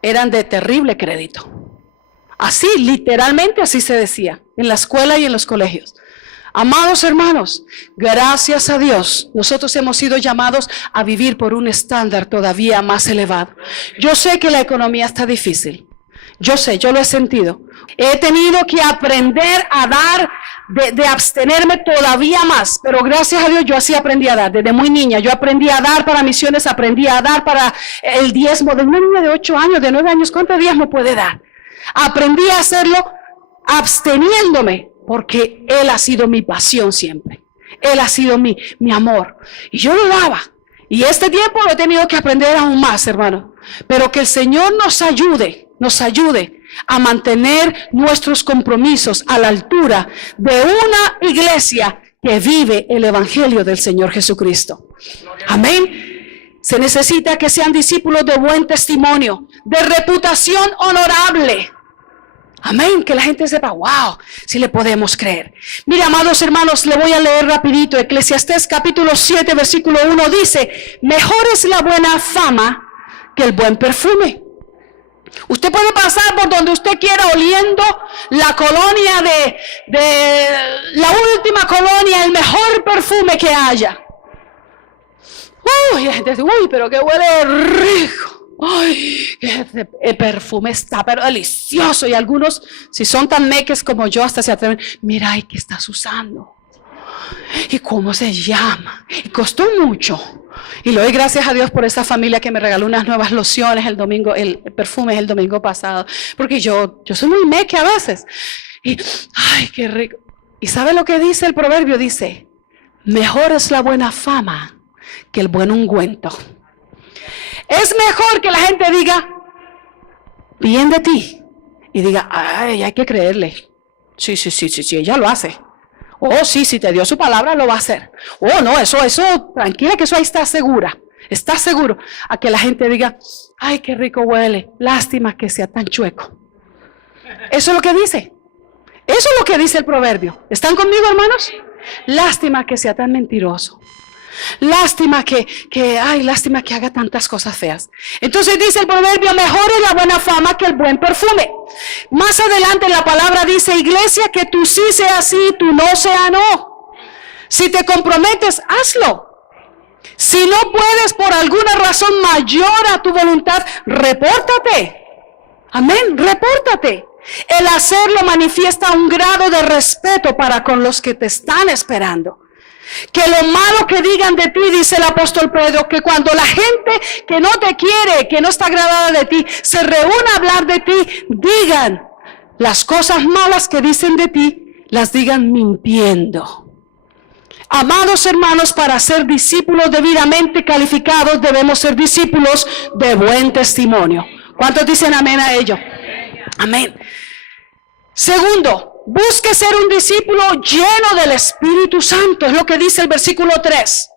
eran de terrible crédito. Así, literalmente así se decía, en la escuela y en los colegios. Amados hermanos, gracias a Dios, nosotros hemos sido llamados a vivir por un estándar todavía más elevado. Yo sé que la economía está difícil. Yo sé, yo lo he sentido. He tenido que aprender a dar, de abstenerme todavía más, pero gracias a Dios yo así aprendí a dar, desde muy niña. Yo aprendí a dar para misiones, aprendí a dar para el diezmo de una niña de 8 años, de 9 años. ¿Cuánto diezmo puede dar? Aprendí a hacerlo absteniéndome, porque Él ha sido mi pasión siempre. Él ha sido mi amor. Y yo lo daba. Y este tiempo lo he tenido que aprender aún más, hermano. Pero que el Señor nos ayude a mantener nuestros compromisos a la altura de una iglesia que vive el Evangelio del Señor Jesucristo. Amén. Se necesita que sean discípulos de buen testimonio, de reputación honorable. Amén, que la gente sepa, wow, si le podemos creer. Mire, amados hermanos, le voy a leer rapidito. Eclesiastés capítulo 7, versículo 1 dice, mejor es la buena fama que el buen perfume. Usted puede pasar por donde usted quiera oliendo la colonia de la última colonia, el mejor perfume que haya. Y la gente dice, pero que huele rico. El perfume está pero delicioso. Y algunos, si son tan meques como yo, hasta se atreven, mira, ¿qué estás usando? ¿Y cómo se llama? Y costó mucho. Y le doy gracias a Dios por esa familia que me regaló unas nuevas lociones el perfume el domingo pasado. Porque yo soy muy meque a veces. Y, qué rico. ¿Y sabe lo que dice el proverbio? Dice, mejor es la buena fama que el buen ungüento. Es mejor que la gente diga bien de ti y diga, hay que creerle. Sí, ella lo hace. Sí, si te dio su palabra, lo va a hacer. No, eso, tranquila que eso ahí está segura. Está seguro a que la gente diga, qué rico huele. Lástima que sea tan chueco. Eso es lo que dice. Eso es lo que dice el proverbio. ¿Están conmigo, hermanos? Lástima que sea tan mentiroso. Lástima lástima que haga tantas cosas feas. Entonces dice el proverbio, mejor es la buena fama que el buen perfume. Más adelante la palabra dice, iglesia, que tú sí sea sí, tú no sea no. Si te comprometes, hazlo. Si no puedes por alguna razón mayor a tu voluntad, repórtate. Amén, repórtate. El hacerlo manifiesta un grado de respeto para con los que te están esperando. Que lo malo que digan de ti, dice el apóstol Pedro, que cuando la gente que no te quiere, que no está agradada de ti, se reúne a hablar de ti, digan las cosas malas que dicen de ti, las digan mintiendo. Amados hermanos, para ser discípulos debidamente calificados, debemos ser discípulos de buen testimonio. ¿Cuántos dicen amén a ello? Amén. Segundo, busque ser un discípulo lleno del Espíritu Santo, es lo que dice el versículo 3.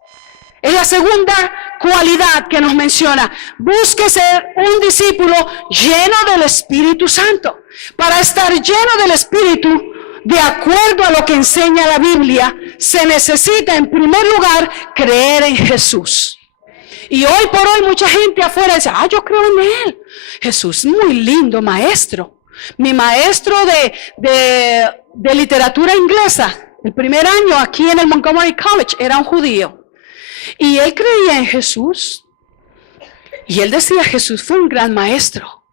Es la segunda cualidad que nos menciona. Busque ser un discípulo lleno del Espíritu Santo. Para estar lleno del Espíritu, de acuerdo a lo que enseña la Biblia, se necesita en primer lugar creer en Jesús. Y hoy por hoy mucha gente afuera dice, yo creo en Él. Jesús es muy lindo maestro. Mi maestro de literatura inglesa, el primer año aquí en el Montgomery College, era un judío. Y él creía en Jesús. Y él decía, Jesús fue un gran maestro.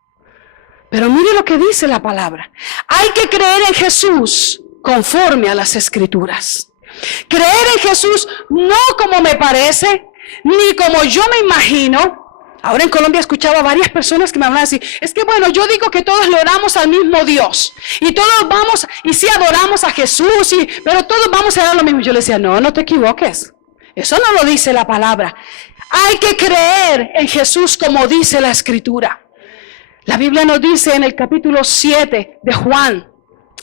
Pero mire lo que dice la palabra. Hay que creer en Jesús conforme a las Escrituras. Creer en Jesús no como me parece, ni como yo me imagino. Ahora en Colombia escuchaba a varias personas que me hablan así. Es que bueno, yo digo que todos le oramos al mismo Dios. Y todos vamos, y sí adoramos a Jesús, pero todos vamos a dar lo mismo. Yo le decía, no te equivoques. Eso no lo dice la palabra. Hay que creer en Jesús como dice la Escritura. La Biblia nos dice en el capítulo 7 de Juan,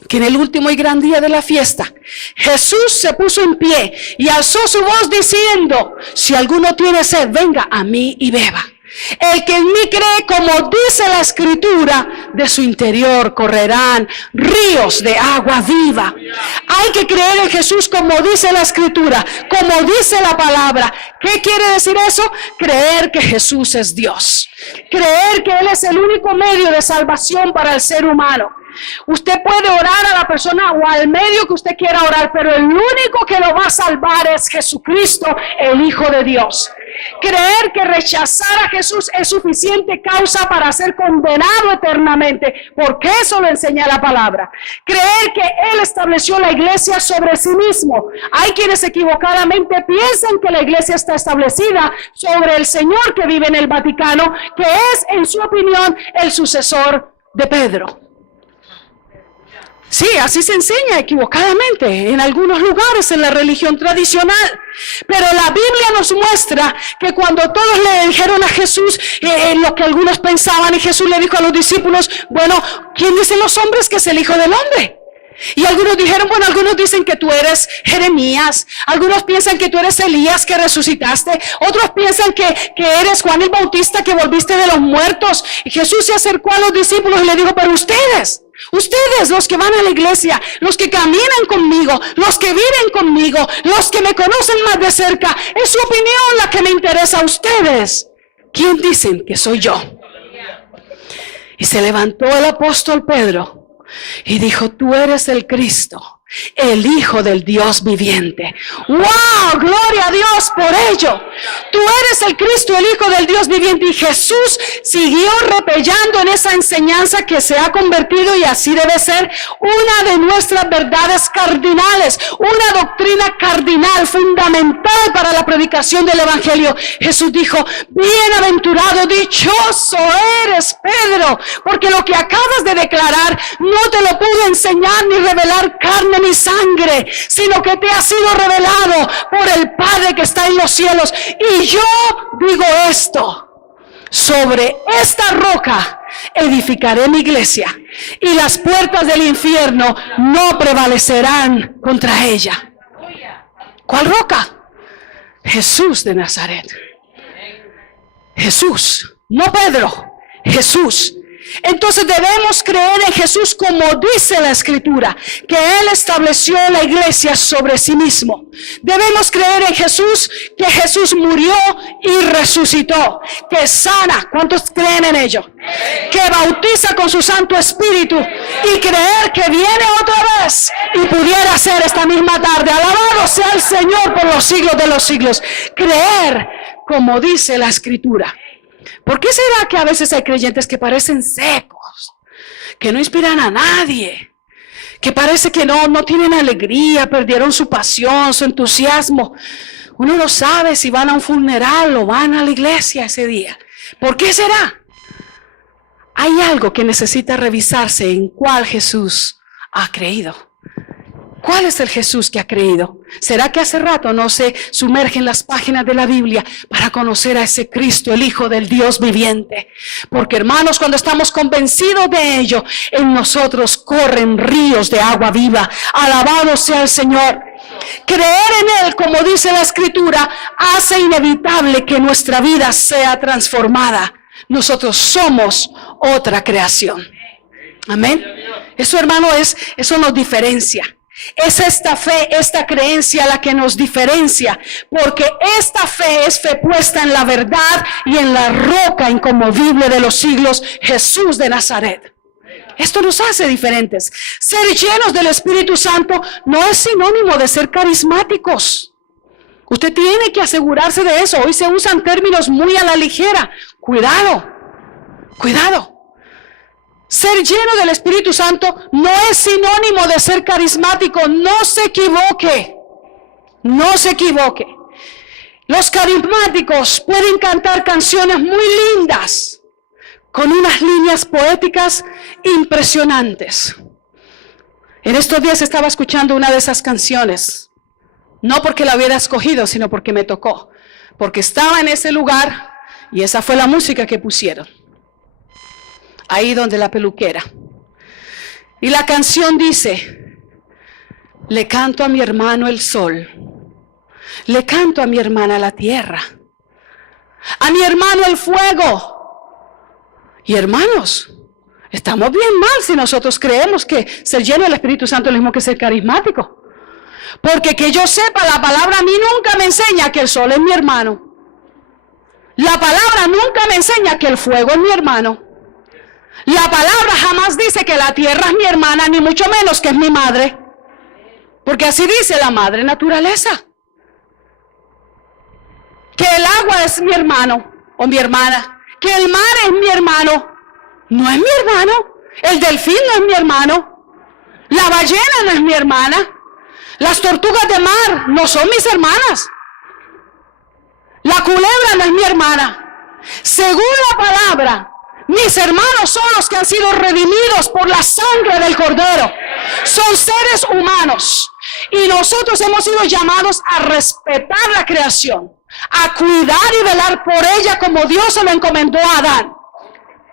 que en el último y gran día de la fiesta, Jesús se puso en pie y alzó su voz diciendo, si alguno tiene sed, venga a mí y beba. El que en mí cree, como dice la Escritura, de su interior correrán ríos de agua viva. Hay que creer en Jesús como dice la Escritura, como dice la palabra. ¿Qué quiere decir eso? Creer que Jesús es Dios. Creer que Él es el único medio de salvación para el ser humano. Usted puede orar a la persona o al medio que usted quiera orar, pero el único que lo va a salvar es Jesucristo, el Hijo de Dios. Creer que rechazar a Jesús es suficiente causa para ser condenado eternamente, porque eso lo enseña la palabra. Creer que Él estableció la iglesia sobre sí mismo. Hay quienes equivocadamente piensan que la iglesia está establecida sobre el Señor que vive en el Vaticano, que es, en su opinión, el sucesor de Pedro. Sí, así se enseña equivocadamente en algunos lugares en la religión tradicional. Pero la Biblia nos muestra que cuando todos le dijeron a Jesús lo que algunos pensaban, y Jesús le dijo a los discípulos, bueno, ¿quién dicen los hombres que es el Hijo del Hombre? Y algunos dijeron, bueno, algunos dicen que tú eres Jeremías, algunos piensan que tú eres Elías que resucitaste, otros piensan que eres Juan el Bautista que volviste de los muertos. Y Jesús se acercó a los discípulos y le dijo, pero ustedes, los que van a la iglesia, los que caminan conmigo, los que viven conmigo, los que me conocen más de cerca, es su opinión la que me interesa a ustedes. ¿Quién dicen que soy yo? Y se levantó el apóstol Pedro y dijo, tú eres el Cristo, el Hijo del Dios viviente. ¡Wow! ¡Gloria a Dios por ello! Tú eres el Cristo, el Hijo del Dios viviente. Y Jesús siguió repellando en esa enseñanza que se ha convertido, y así debe ser, una de nuestras verdades cardinales, una doctrina cardinal, fundamental para la predicación del Evangelio. Jesús dijo, bienaventurado, dichoso eres, Pedro, porque lo que acabas de declarar no te lo pudo enseñar ni revelar carne ni sangre, sino que te ha sido revelado por el Padre que está en los cielos. Y yo digo esto, sobre esta roca edificaré mi iglesia, y las puertas del infierno no prevalecerán contra ella. ¿Cuál roca? Jesús de Nazaret. Jesús, no Pedro, Jesús. Entonces debemos creer en Jesús como dice la Escritura, que Él estableció la iglesia sobre sí mismo. Debemos creer en Jesús, que Jesús murió y resucitó, que sana, ¿cuántos creen en ello? Que bautiza con su Santo Espíritu, y creer que viene otra vez y pudiera ser esta misma tarde. Alabado sea el Señor por los siglos de los siglos. Creer como dice la Escritura. ¿Por qué será que a veces hay creyentes que parecen secos, que no inspiran a nadie, que parece que no tienen alegría, perdieron su pasión, su entusiasmo? Uno no sabe si van a un funeral o van a la iglesia ese día. ¿Por qué será? Hay algo que necesita revisarse en cuál Jesús ha creído. ¿Cuál es el Jesús que ha creído? ¿Será que hace rato no se sumerge en las páginas de la Biblia para conocer a ese Cristo, el Hijo del Dios viviente? Porque hermanos, cuando estamos convencidos de ello, en nosotros corren ríos de agua viva. Alabado sea el Señor. Creer en Él, como dice la Escritura, hace inevitable que nuestra vida sea transformada. Nosotros somos otra creación. Amén. Eso, hermano, eso nos diferencia. Es esta fe, esta creencia la que nos diferencia, porque esta fe es fe puesta en la verdad y en la roca inconmovible de los siglos, Jesús de Nazaret. Esto nos hace diferentes. Ser llenos del Espíritu Santo no es sinónimo de ser carismáticos. Usted tiene que asegurarse de eso. Hoy se usan términos muy a la ligera. Cuidado, cuidado. Ser lleno del Espíritu Santo no es sinónimo de ser carismático. No se equivoque. No se equivoque. Los carismáticos pueden cantar canciones muy lindas, con unas líneas poéticas impresionantes. En estos días estaba escuchando una de esas canciones. No porque la hubiera escogido, sino porque me tocó. Porque estaba en ese lugar y esa fue la música que pusieron. Ahí donde la peluquera. Y la canción dice: le canto a mi hermano el sol, le canto a mi hermana la tierra, a mi hermano el fuego. Y hermanos, estamos bien mal si nosotros creemos que ser lleno del Espíritu Santo es lo mismo que ser carismático. Porque que yo sepa, la palabra a mí nunca me enseña que el sol es mi hermano. La palabra nunca me enseña que el fuego es mi hermano. La palabra jamás dice que la tierra es mi hermana, ni mucho menos que es mi madre. Porque así dice la madre naturaleza. Que el agua es mi hermano o mi hermana. Que el mar es mi hermano. No es mi hermano. El delfín no es mi hermano. La ballena no es mi hermana. Las tortugas de mar no son mis hermanas. La culebra no es mi hermana. Según la palabra, mis hermanos son los que han sido redimidos por la sangre del Cordero. Son seres humanos. Y nosotros hemos sido llamados a respetar la creación, a cuidar y velar por ella como Dios se lo encomendó a Adán.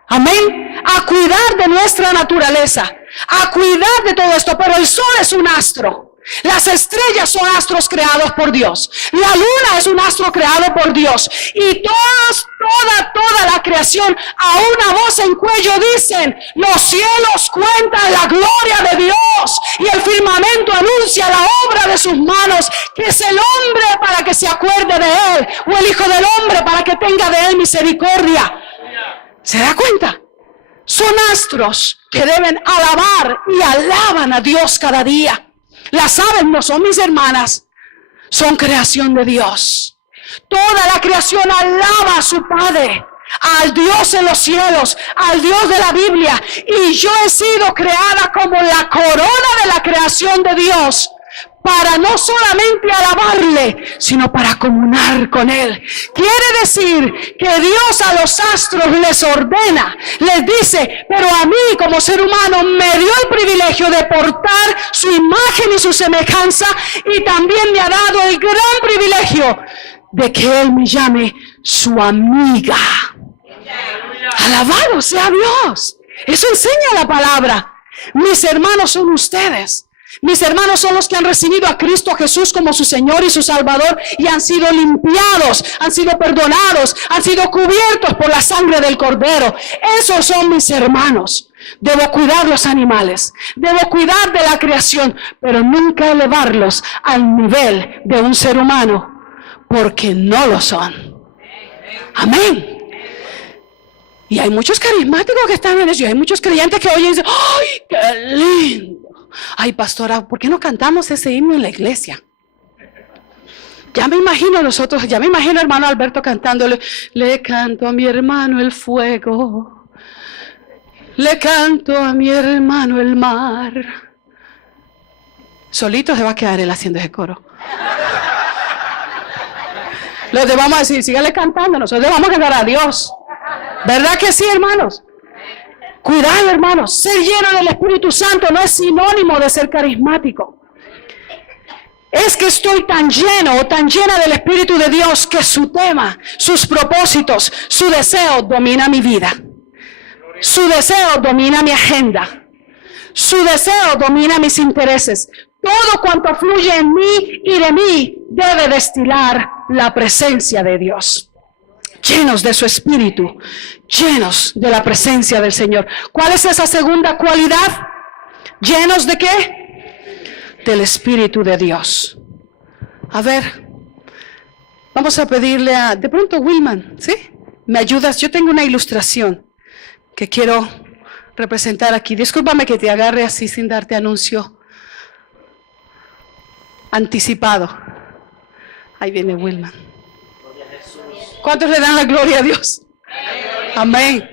Amén. A cuidar de nuestra naturaleza, a cuidar de todo esto. Pero el sol es un astro. Las estrellas son astros creados por Dios. La luna es un astro creado por Dios. Y toda la creación a una voz en cuello dicen: los cielos cuentan la gloria de Dios y el firmamento anuncia la obra de sus manos. Que es el hombre para que se acuerde de él, o el hijo del hombre para que tenga de él misericordia. ¿Se da cuenta? Son astros que deben alabar y alaban a Dios cada día. Las aves no son mis hermanas, son creación de Dios. Toda la creación alaba a su Padre, al Dios en los cielos, al Dios de la Biblia. Y yo he sido creada como la corona de la creación de Dios, para no solamente alabarle, sino para comunar con Él. Quiere decir que Dios a los astros les ordena, les dice: pero a mí como ser humano me dio el privilegio de portar su imagen y su semejanza, y también me ha dado el gran privilegio de que Él me llame su amiga. Alabado sea Dios. Eso enseña la palabra. Mis hermanos son ustedes. Mis hermanos son los que han recibido a Cristo Jesús como su Señor y su Salvador, y han sido limpiados, han sido perdonados, han sido cubiertos por la sangre del Cordero. Esos son mis hermanos. Debo cuidar los animales, debo cuidar de la creación, pero nunca elevarlos al nivel de un ser humano, porque no lo son. Amén. Y hay muchos carismáticos que están en eso, y hay muchos creyentes que oyen y dicen: ¡ay, qué lindo! Ay, pastora, ¿por qué no cantamos ese himno en la iglesia? Ya me imagino hermano Alberto cantándole: le canto a mi hermano el fuego, le canto a mi hermano el mar. Solito se va a quedar él haciendo ese coro. Los demás vamos a decir: síganle cantando, nosotros le vamos a cantar a Dios. ¿Verdad que sí, hermanos? Cuidado, hermanos, ser lleno del Espíritu Santo no es sinónimo de ser carismático. Es que estoy tan lleno o tan llena del Espíritu de Dios que su tema, sus propósitos, su deseo domina mi vida. Su deseo domina mi agenda. Su deseo domina mis intereses. Todo cuanto fluye en mí y de mí debe destilar la presencia de Dios. Llenos de su Espíritu, llenos de la presencia del Señor. ¿Cuál es esa segunda cualidad? ¿Llenos de qué? Del Espíritu de Dios. A ver, vamos a pedirle a, de pronto Wilman, ¿sí? ¿Me ayudas? Yo tengo una ilustración que quiero representar aquí. Discúlpame que te agarre así sin darte anuncio anticipado. Ahí viene Wilman. ¿Cuántos le dan la gloria a Dios? Amén.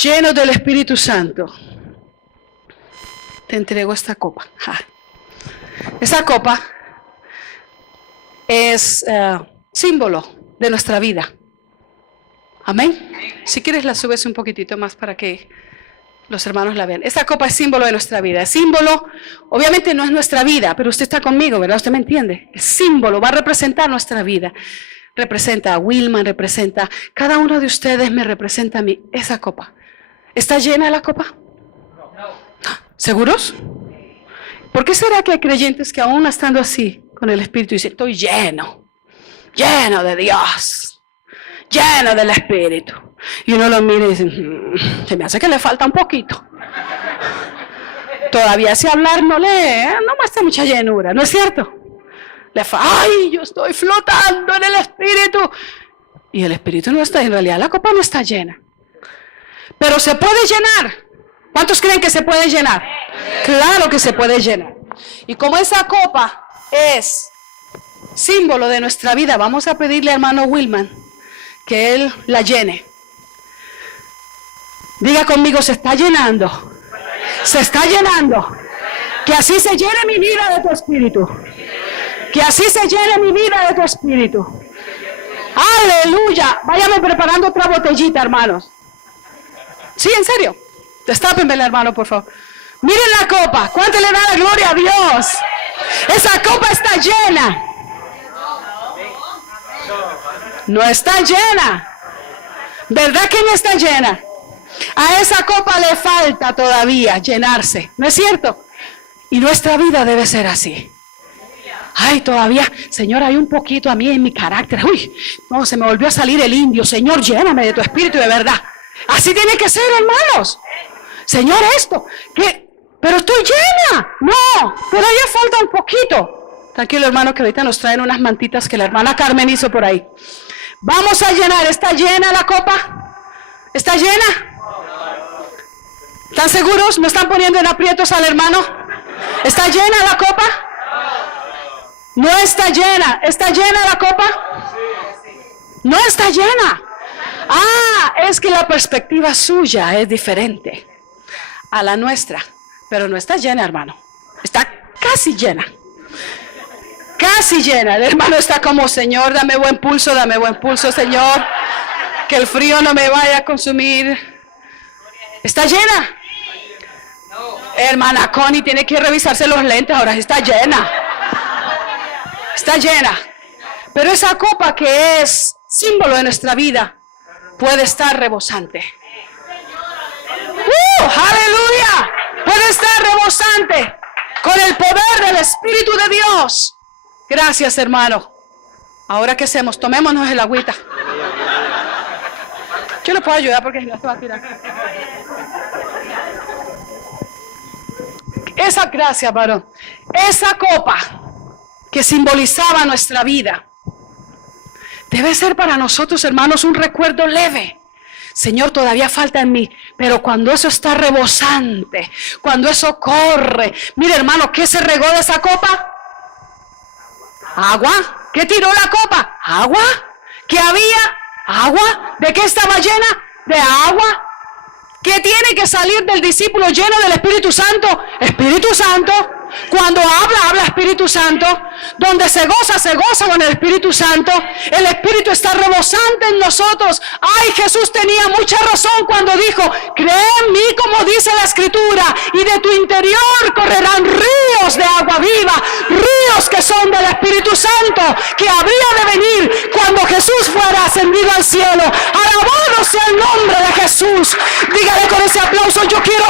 Lleno del Espíritu Santo. Te entrego esta copa. Esa copa es símbolo de nuestra vida. Amén. Si quieres la subes un poquitito más para que los hermanos la vean. Esta copa es símbolo de nuestra vida. Es símbolo, obviamente no es nuestra vida, pero usted está conmigo, ¿verdad? ¿Usted me entiende? Es símbolo, va a representar nuestra vida. Representa a Wilman, representa, cada uno de ustedes me representa a mí. Esa copa. ¿Está llena la copa? ¿Seguros? ¿Por qué será que hay creyentes que aún estando así con el Espíritu dicen, estoy lleno, lleno de Dios, lleno del Espíritu? Y uno lo mira y dice, se me hace que le falta un poquito. Todavía si hablar no me está mucha llenura, ¿no es cierto? ¡Ay, yo estoy flotando en el Espíritu! Y el Espíritu no está, en realidad la copa no está llena. Pero se puede llenar. ¿Cuántos creen que se puede llenar? Claro que se puede llenar. Y como esa copa es símbolo de nuestra vida, vamos a pedirle al hermano Wilman que él la llene. Diga conmigo, se está llenando. Se está llenando. Que así se llene mi vida de tu Espíritu. Que así se llene mi vida de tu Espíritu. Aleluya. Váyame preparando otra botellita, hermanos. Sí, en serio. Destápenmela, hermano, por favor. Miren la copa. ¿Cuánto le da la gloria a Dios? Esa copa está llena. No está llena. ¿Verdad que no está llena? A esa copa le falta todavía llenarse. ¿No es cierto? Y nuestra vida debe ser así. Ay, todavía, Señor, hay un poquito a mí en mi carácter. Uy, no, se me volvió a salir el indio. Señor, lléname de tu Espíritu de verdad. Así tiene que ser, hermanos. Señor, esto, ¿qué? Pero estoy llena. No, todavía falta un poquito. Tranquilo, hermano, que ahorita nos traen unas mantitas que la hermana Carmen hizo por ahí. Vamos a llenar. ¿Está llena la copa? ¿Está llena? ¿Están seguros? ¿No están poniendo en aprietos al hermano? ¿Está llena la copa? No está llena. ¿Está llena la copa? No está llena. Ah, es que la perspectiva suya es diferente a la nuestra. Pero no está llena, hermano. Está casi llena. Casi llena. El hermano está como, Señor, dame buen pulso, Señor. Que el frío no me vaya a consumir. ¿Está llena? Hermana Connie tiene que revisarse los lentes, ahora sí está llena. Está llena. Pero esa copa que es símbolo de nuestra vida puede estar rebosante. ¡Aleluya! Puede estar rebosante con el poder del Espíritu de Dios. Gracias, hermano. Ahora, ¿qué hacemos? Tomémonos el agüita. Yo le puedo ayudar porque si no se va a tirar. Esa gracia, varón. Esa copa que simbolizaba nuestra vida debe ser para nosotros, hermanos, un recuerdo leve. Señor, todavía falta en mí, pero cuando eso está rebosante, cuando eso corre, mire, hermano, ¿qué se regó de esa copa? Agua. ¿Qué tiró la copa? Agua. ¿Qué había? Agua. ¿De qué estaba llena? De agua. ¿Qué tiene que salir del discípulo lleno del Espíritu Santo? Espíritu Santo. Cuando habla Espíritu Santo. Donde se goza con el Espíritu Santo. El Espíritu está rebosante en nosotros. Ay, Jesús tenía mucha razón cuando dijo, cree en mí como dice la Escritura, y de tu interior correrán ríos de agua viva, ríos que son del Espíritu Santo, que habría de venir cuando Jesús fuera ascendido al cielo. Alabado sea el nombre de Jesús. Dígale con ese aplauso, yo quiero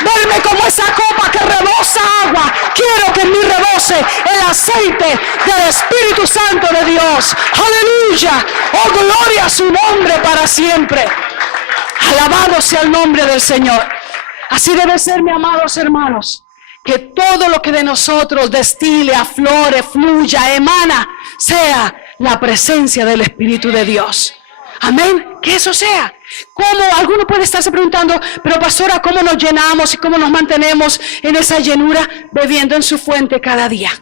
verme como esa copa que rebosa agua. Quiero que en mí rebose el aceite del Espíritu Santo de Dios. Aleluya. Oh, gloria a su nombre para siempre. Alabado sea el nombre del Señor. Así debe ser, mis amados hermanos, que todo lo que de nosotros destile, aflore, fluya, emana, sea la presencia del Espíritu de Dios. Amén, que eso sea. Como alguno puede estarse preguntando, pero pastora, ¿cómo nos llenamos y cómo nos mantenemos en esa llenura? Bebiendo en su fuente cada día.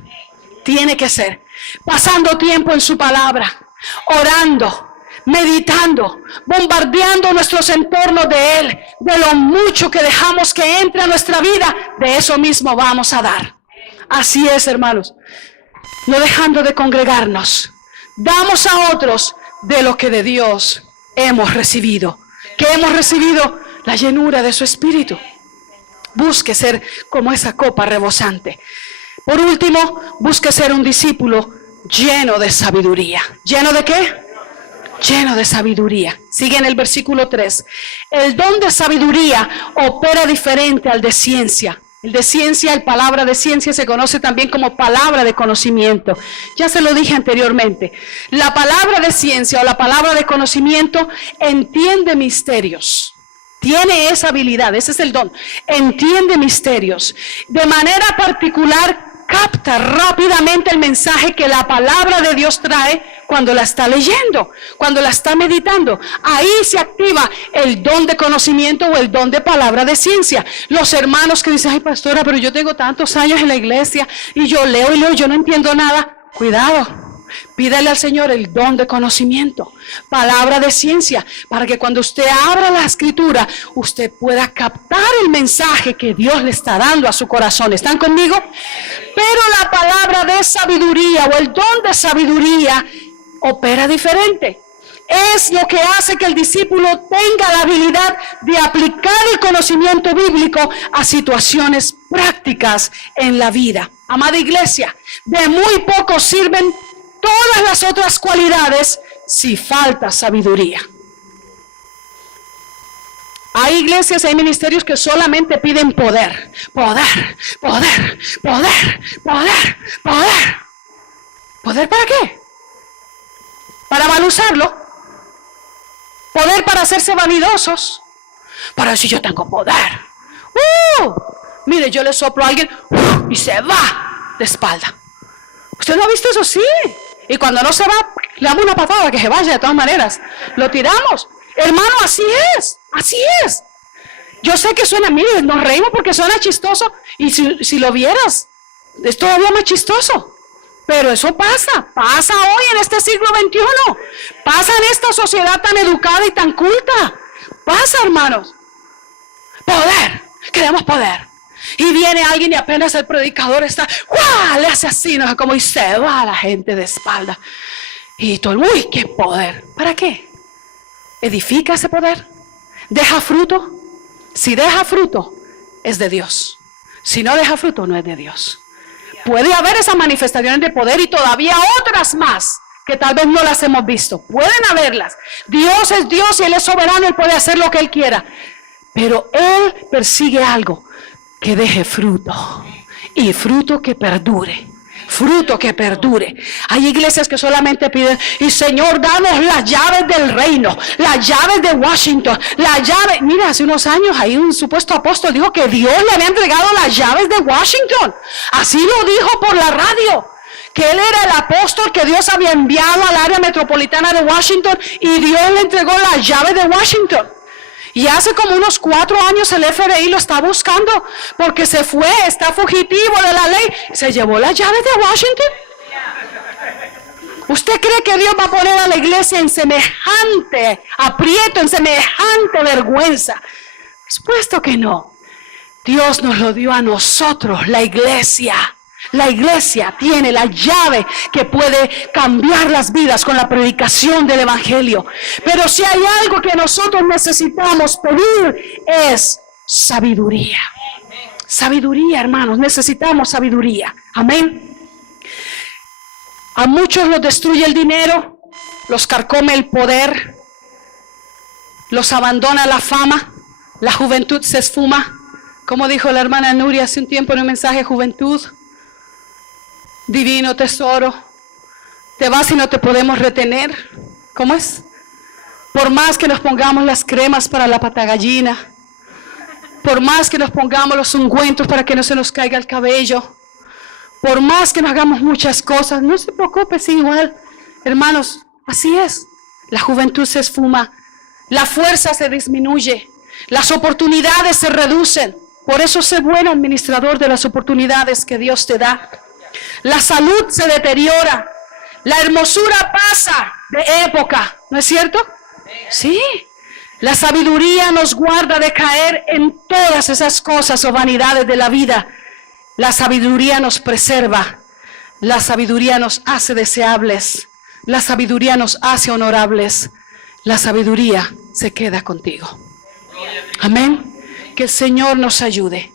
Tiene que ser pasando tiempo en su palabra, orando, meditando, bombardeando nuestros entornos de Él, de lo mucho que dejamos que entre a nuestra vida, de eso mismo vamos a dar. Así es, hermanos, no dejando de congregarnos, damos a otros de lo que de Dios hemos recibido. ¿Qué hemos recibido? La llenura de su Espíritu. Busque ser como esa copa rebosante. Por último, busque ser un discípulo lleno de sabiduría. ¿Lleno de qué? Lleno de sabiduría. Sigue en el versículo 3. El don de sabiduría opera diferente al de ciencia. El de ciencia, el palabra de ciencia se conoce también como palabra de conocimiento. Ya se lo dije anteriormente. La palabra de ciencia o la palabra de conocimiento entiende misterios. Tiene esa habilidad, ese es el don. Entiende misterios. De manera particular, capta rápidamente el mensaje que la palabra de Dios trae cuando la está leyendo, cuando la está meditando. Ahí se activa el don de conocimiento o el don de palabra de ciencia. Los hermanos que dicen, ay pastora, pero yo tengo tantos años en la iglesia y yo leo y leo, yo no entiendo nada. Cuidado. Pídale al Señor el don de conocimiento, palabra de ciencia, para que cuando usted abra la Escritura, usted pueda captar el mensaje que Dios le está dando a su corazón. ¿Están conmigo? Pero la palabra de sabiduría o el don de sabiduría opera diferente. Es lo que hace que el discípulo tenga la habilidad de aplicar el conocimiento bíblico a situaciones prácticas en la vida. Amada iglesia, de muy poco sirven todas las otras cualidades si falta sabiduría. Hay iglesias, hay ministerios que solamente piden poder. Poder, poder, poder, poder, poder. ¿Poder para qué? Para mal usarlo. Poder para hacerse vanidosos. Para decir yo tengo poder. Mire, yo le soplo a alguien y se va de espalda. ¿Usted no ha visto eso? Sí. Y cuando no se va, le damos una patada que se vaya de todas maneras. Lo tiramos. Hermano, así es. Así es. Yo sé que suena, mire, nos reímos porque suena chistoso. Y si lo vieras, es todavía más chistoso. Pero eso pasa hoy en este siglo XXI. Pasa en esta sociedad tan educada y tan culta. Pasa, hermanos. Poder. Queremos poder. Y viene alguien y apenas el predicador está, ¡guau! Le hace así, no sé cómo, y se va a la gente de espalda. Y todo, ¡uy, qué poder! ¿Para qué? ¿Edifica ese poder? ¿Deja fruto? Si deja fruto, es de Dios. Si no deja fruto, no es de Dios. Puede haber esas manifestaciones de poder y todavía otras más que tal vez no las hemos visto. Pueden haberlas. Dios es Dios y Él es soberano, Él puede hacer lo que Él quiera. Pero Él persigue algo que deje fruto, y fruto que perdure, fruto que perdure. Hay iglesias que solamente piden, y Señor, danos las llaves del reino, las llaves de Washington, las llaves. Mira, hace unos años ahí un supuesto apóstol dijo que Dios le había entregado las llaves de Washington. Así lo dijo por la radio, que él era el apóstol que Dios había enviado al área metropolitana de Washington, y Dios le entregó las llaves de Washington. Y hace como unos 4 años el FBI lo está buscando porque se fue, está fugitivo de la ley. Se llevó las llaves de Washington. ¿Usted cree que Dios va a poner a la iglesia en semejante aprieto, en semejante vergüenza? Supuesto que no. Dios nos lo dio a nosotros, la iglesia. La iglesia tiene la llave que puede cambiar las vidas con la predicación del evangelio. Pero si hay algo que nosotros necesitamos pedir es sabiduría. Sabiduría, hermanos, necesitamos sabiduría. Amén. A muchos los destruye el dinero, los carcome el poder, los abandona la fama, la juventud se esfuma. Como dijo la hermana Nuria hace un tiempo en un mensaje, juventud, divino tesoro, te vas y no te podemos retener. ¿Cómo es? Por más que nos pongamos las cremas para la pata gallina, por más que nos pongamos los ungüentos para que no se nos caiga el cabello, por más que nos hagamos muchas cosas, no se preocupe, sí, igual, hermanos, así es. La juventud se esfuma, la fuerza se disminuye, las oportunidades se reducen. Por eso sé buen administrador de las oportunidades que Dios te da. La salud se deteriora, la hermosura pasa de época, ¿no es cierto? Sí. La sabiduría nos guarda de caer en todas esas cosas o vanidades de la vida. La sabiduría nos preserva, la sabiduría nos hace deseables, la sabiduría nos hace honorables, la sabiduría se queda contigo. Amén. Que el Señor nos ayude.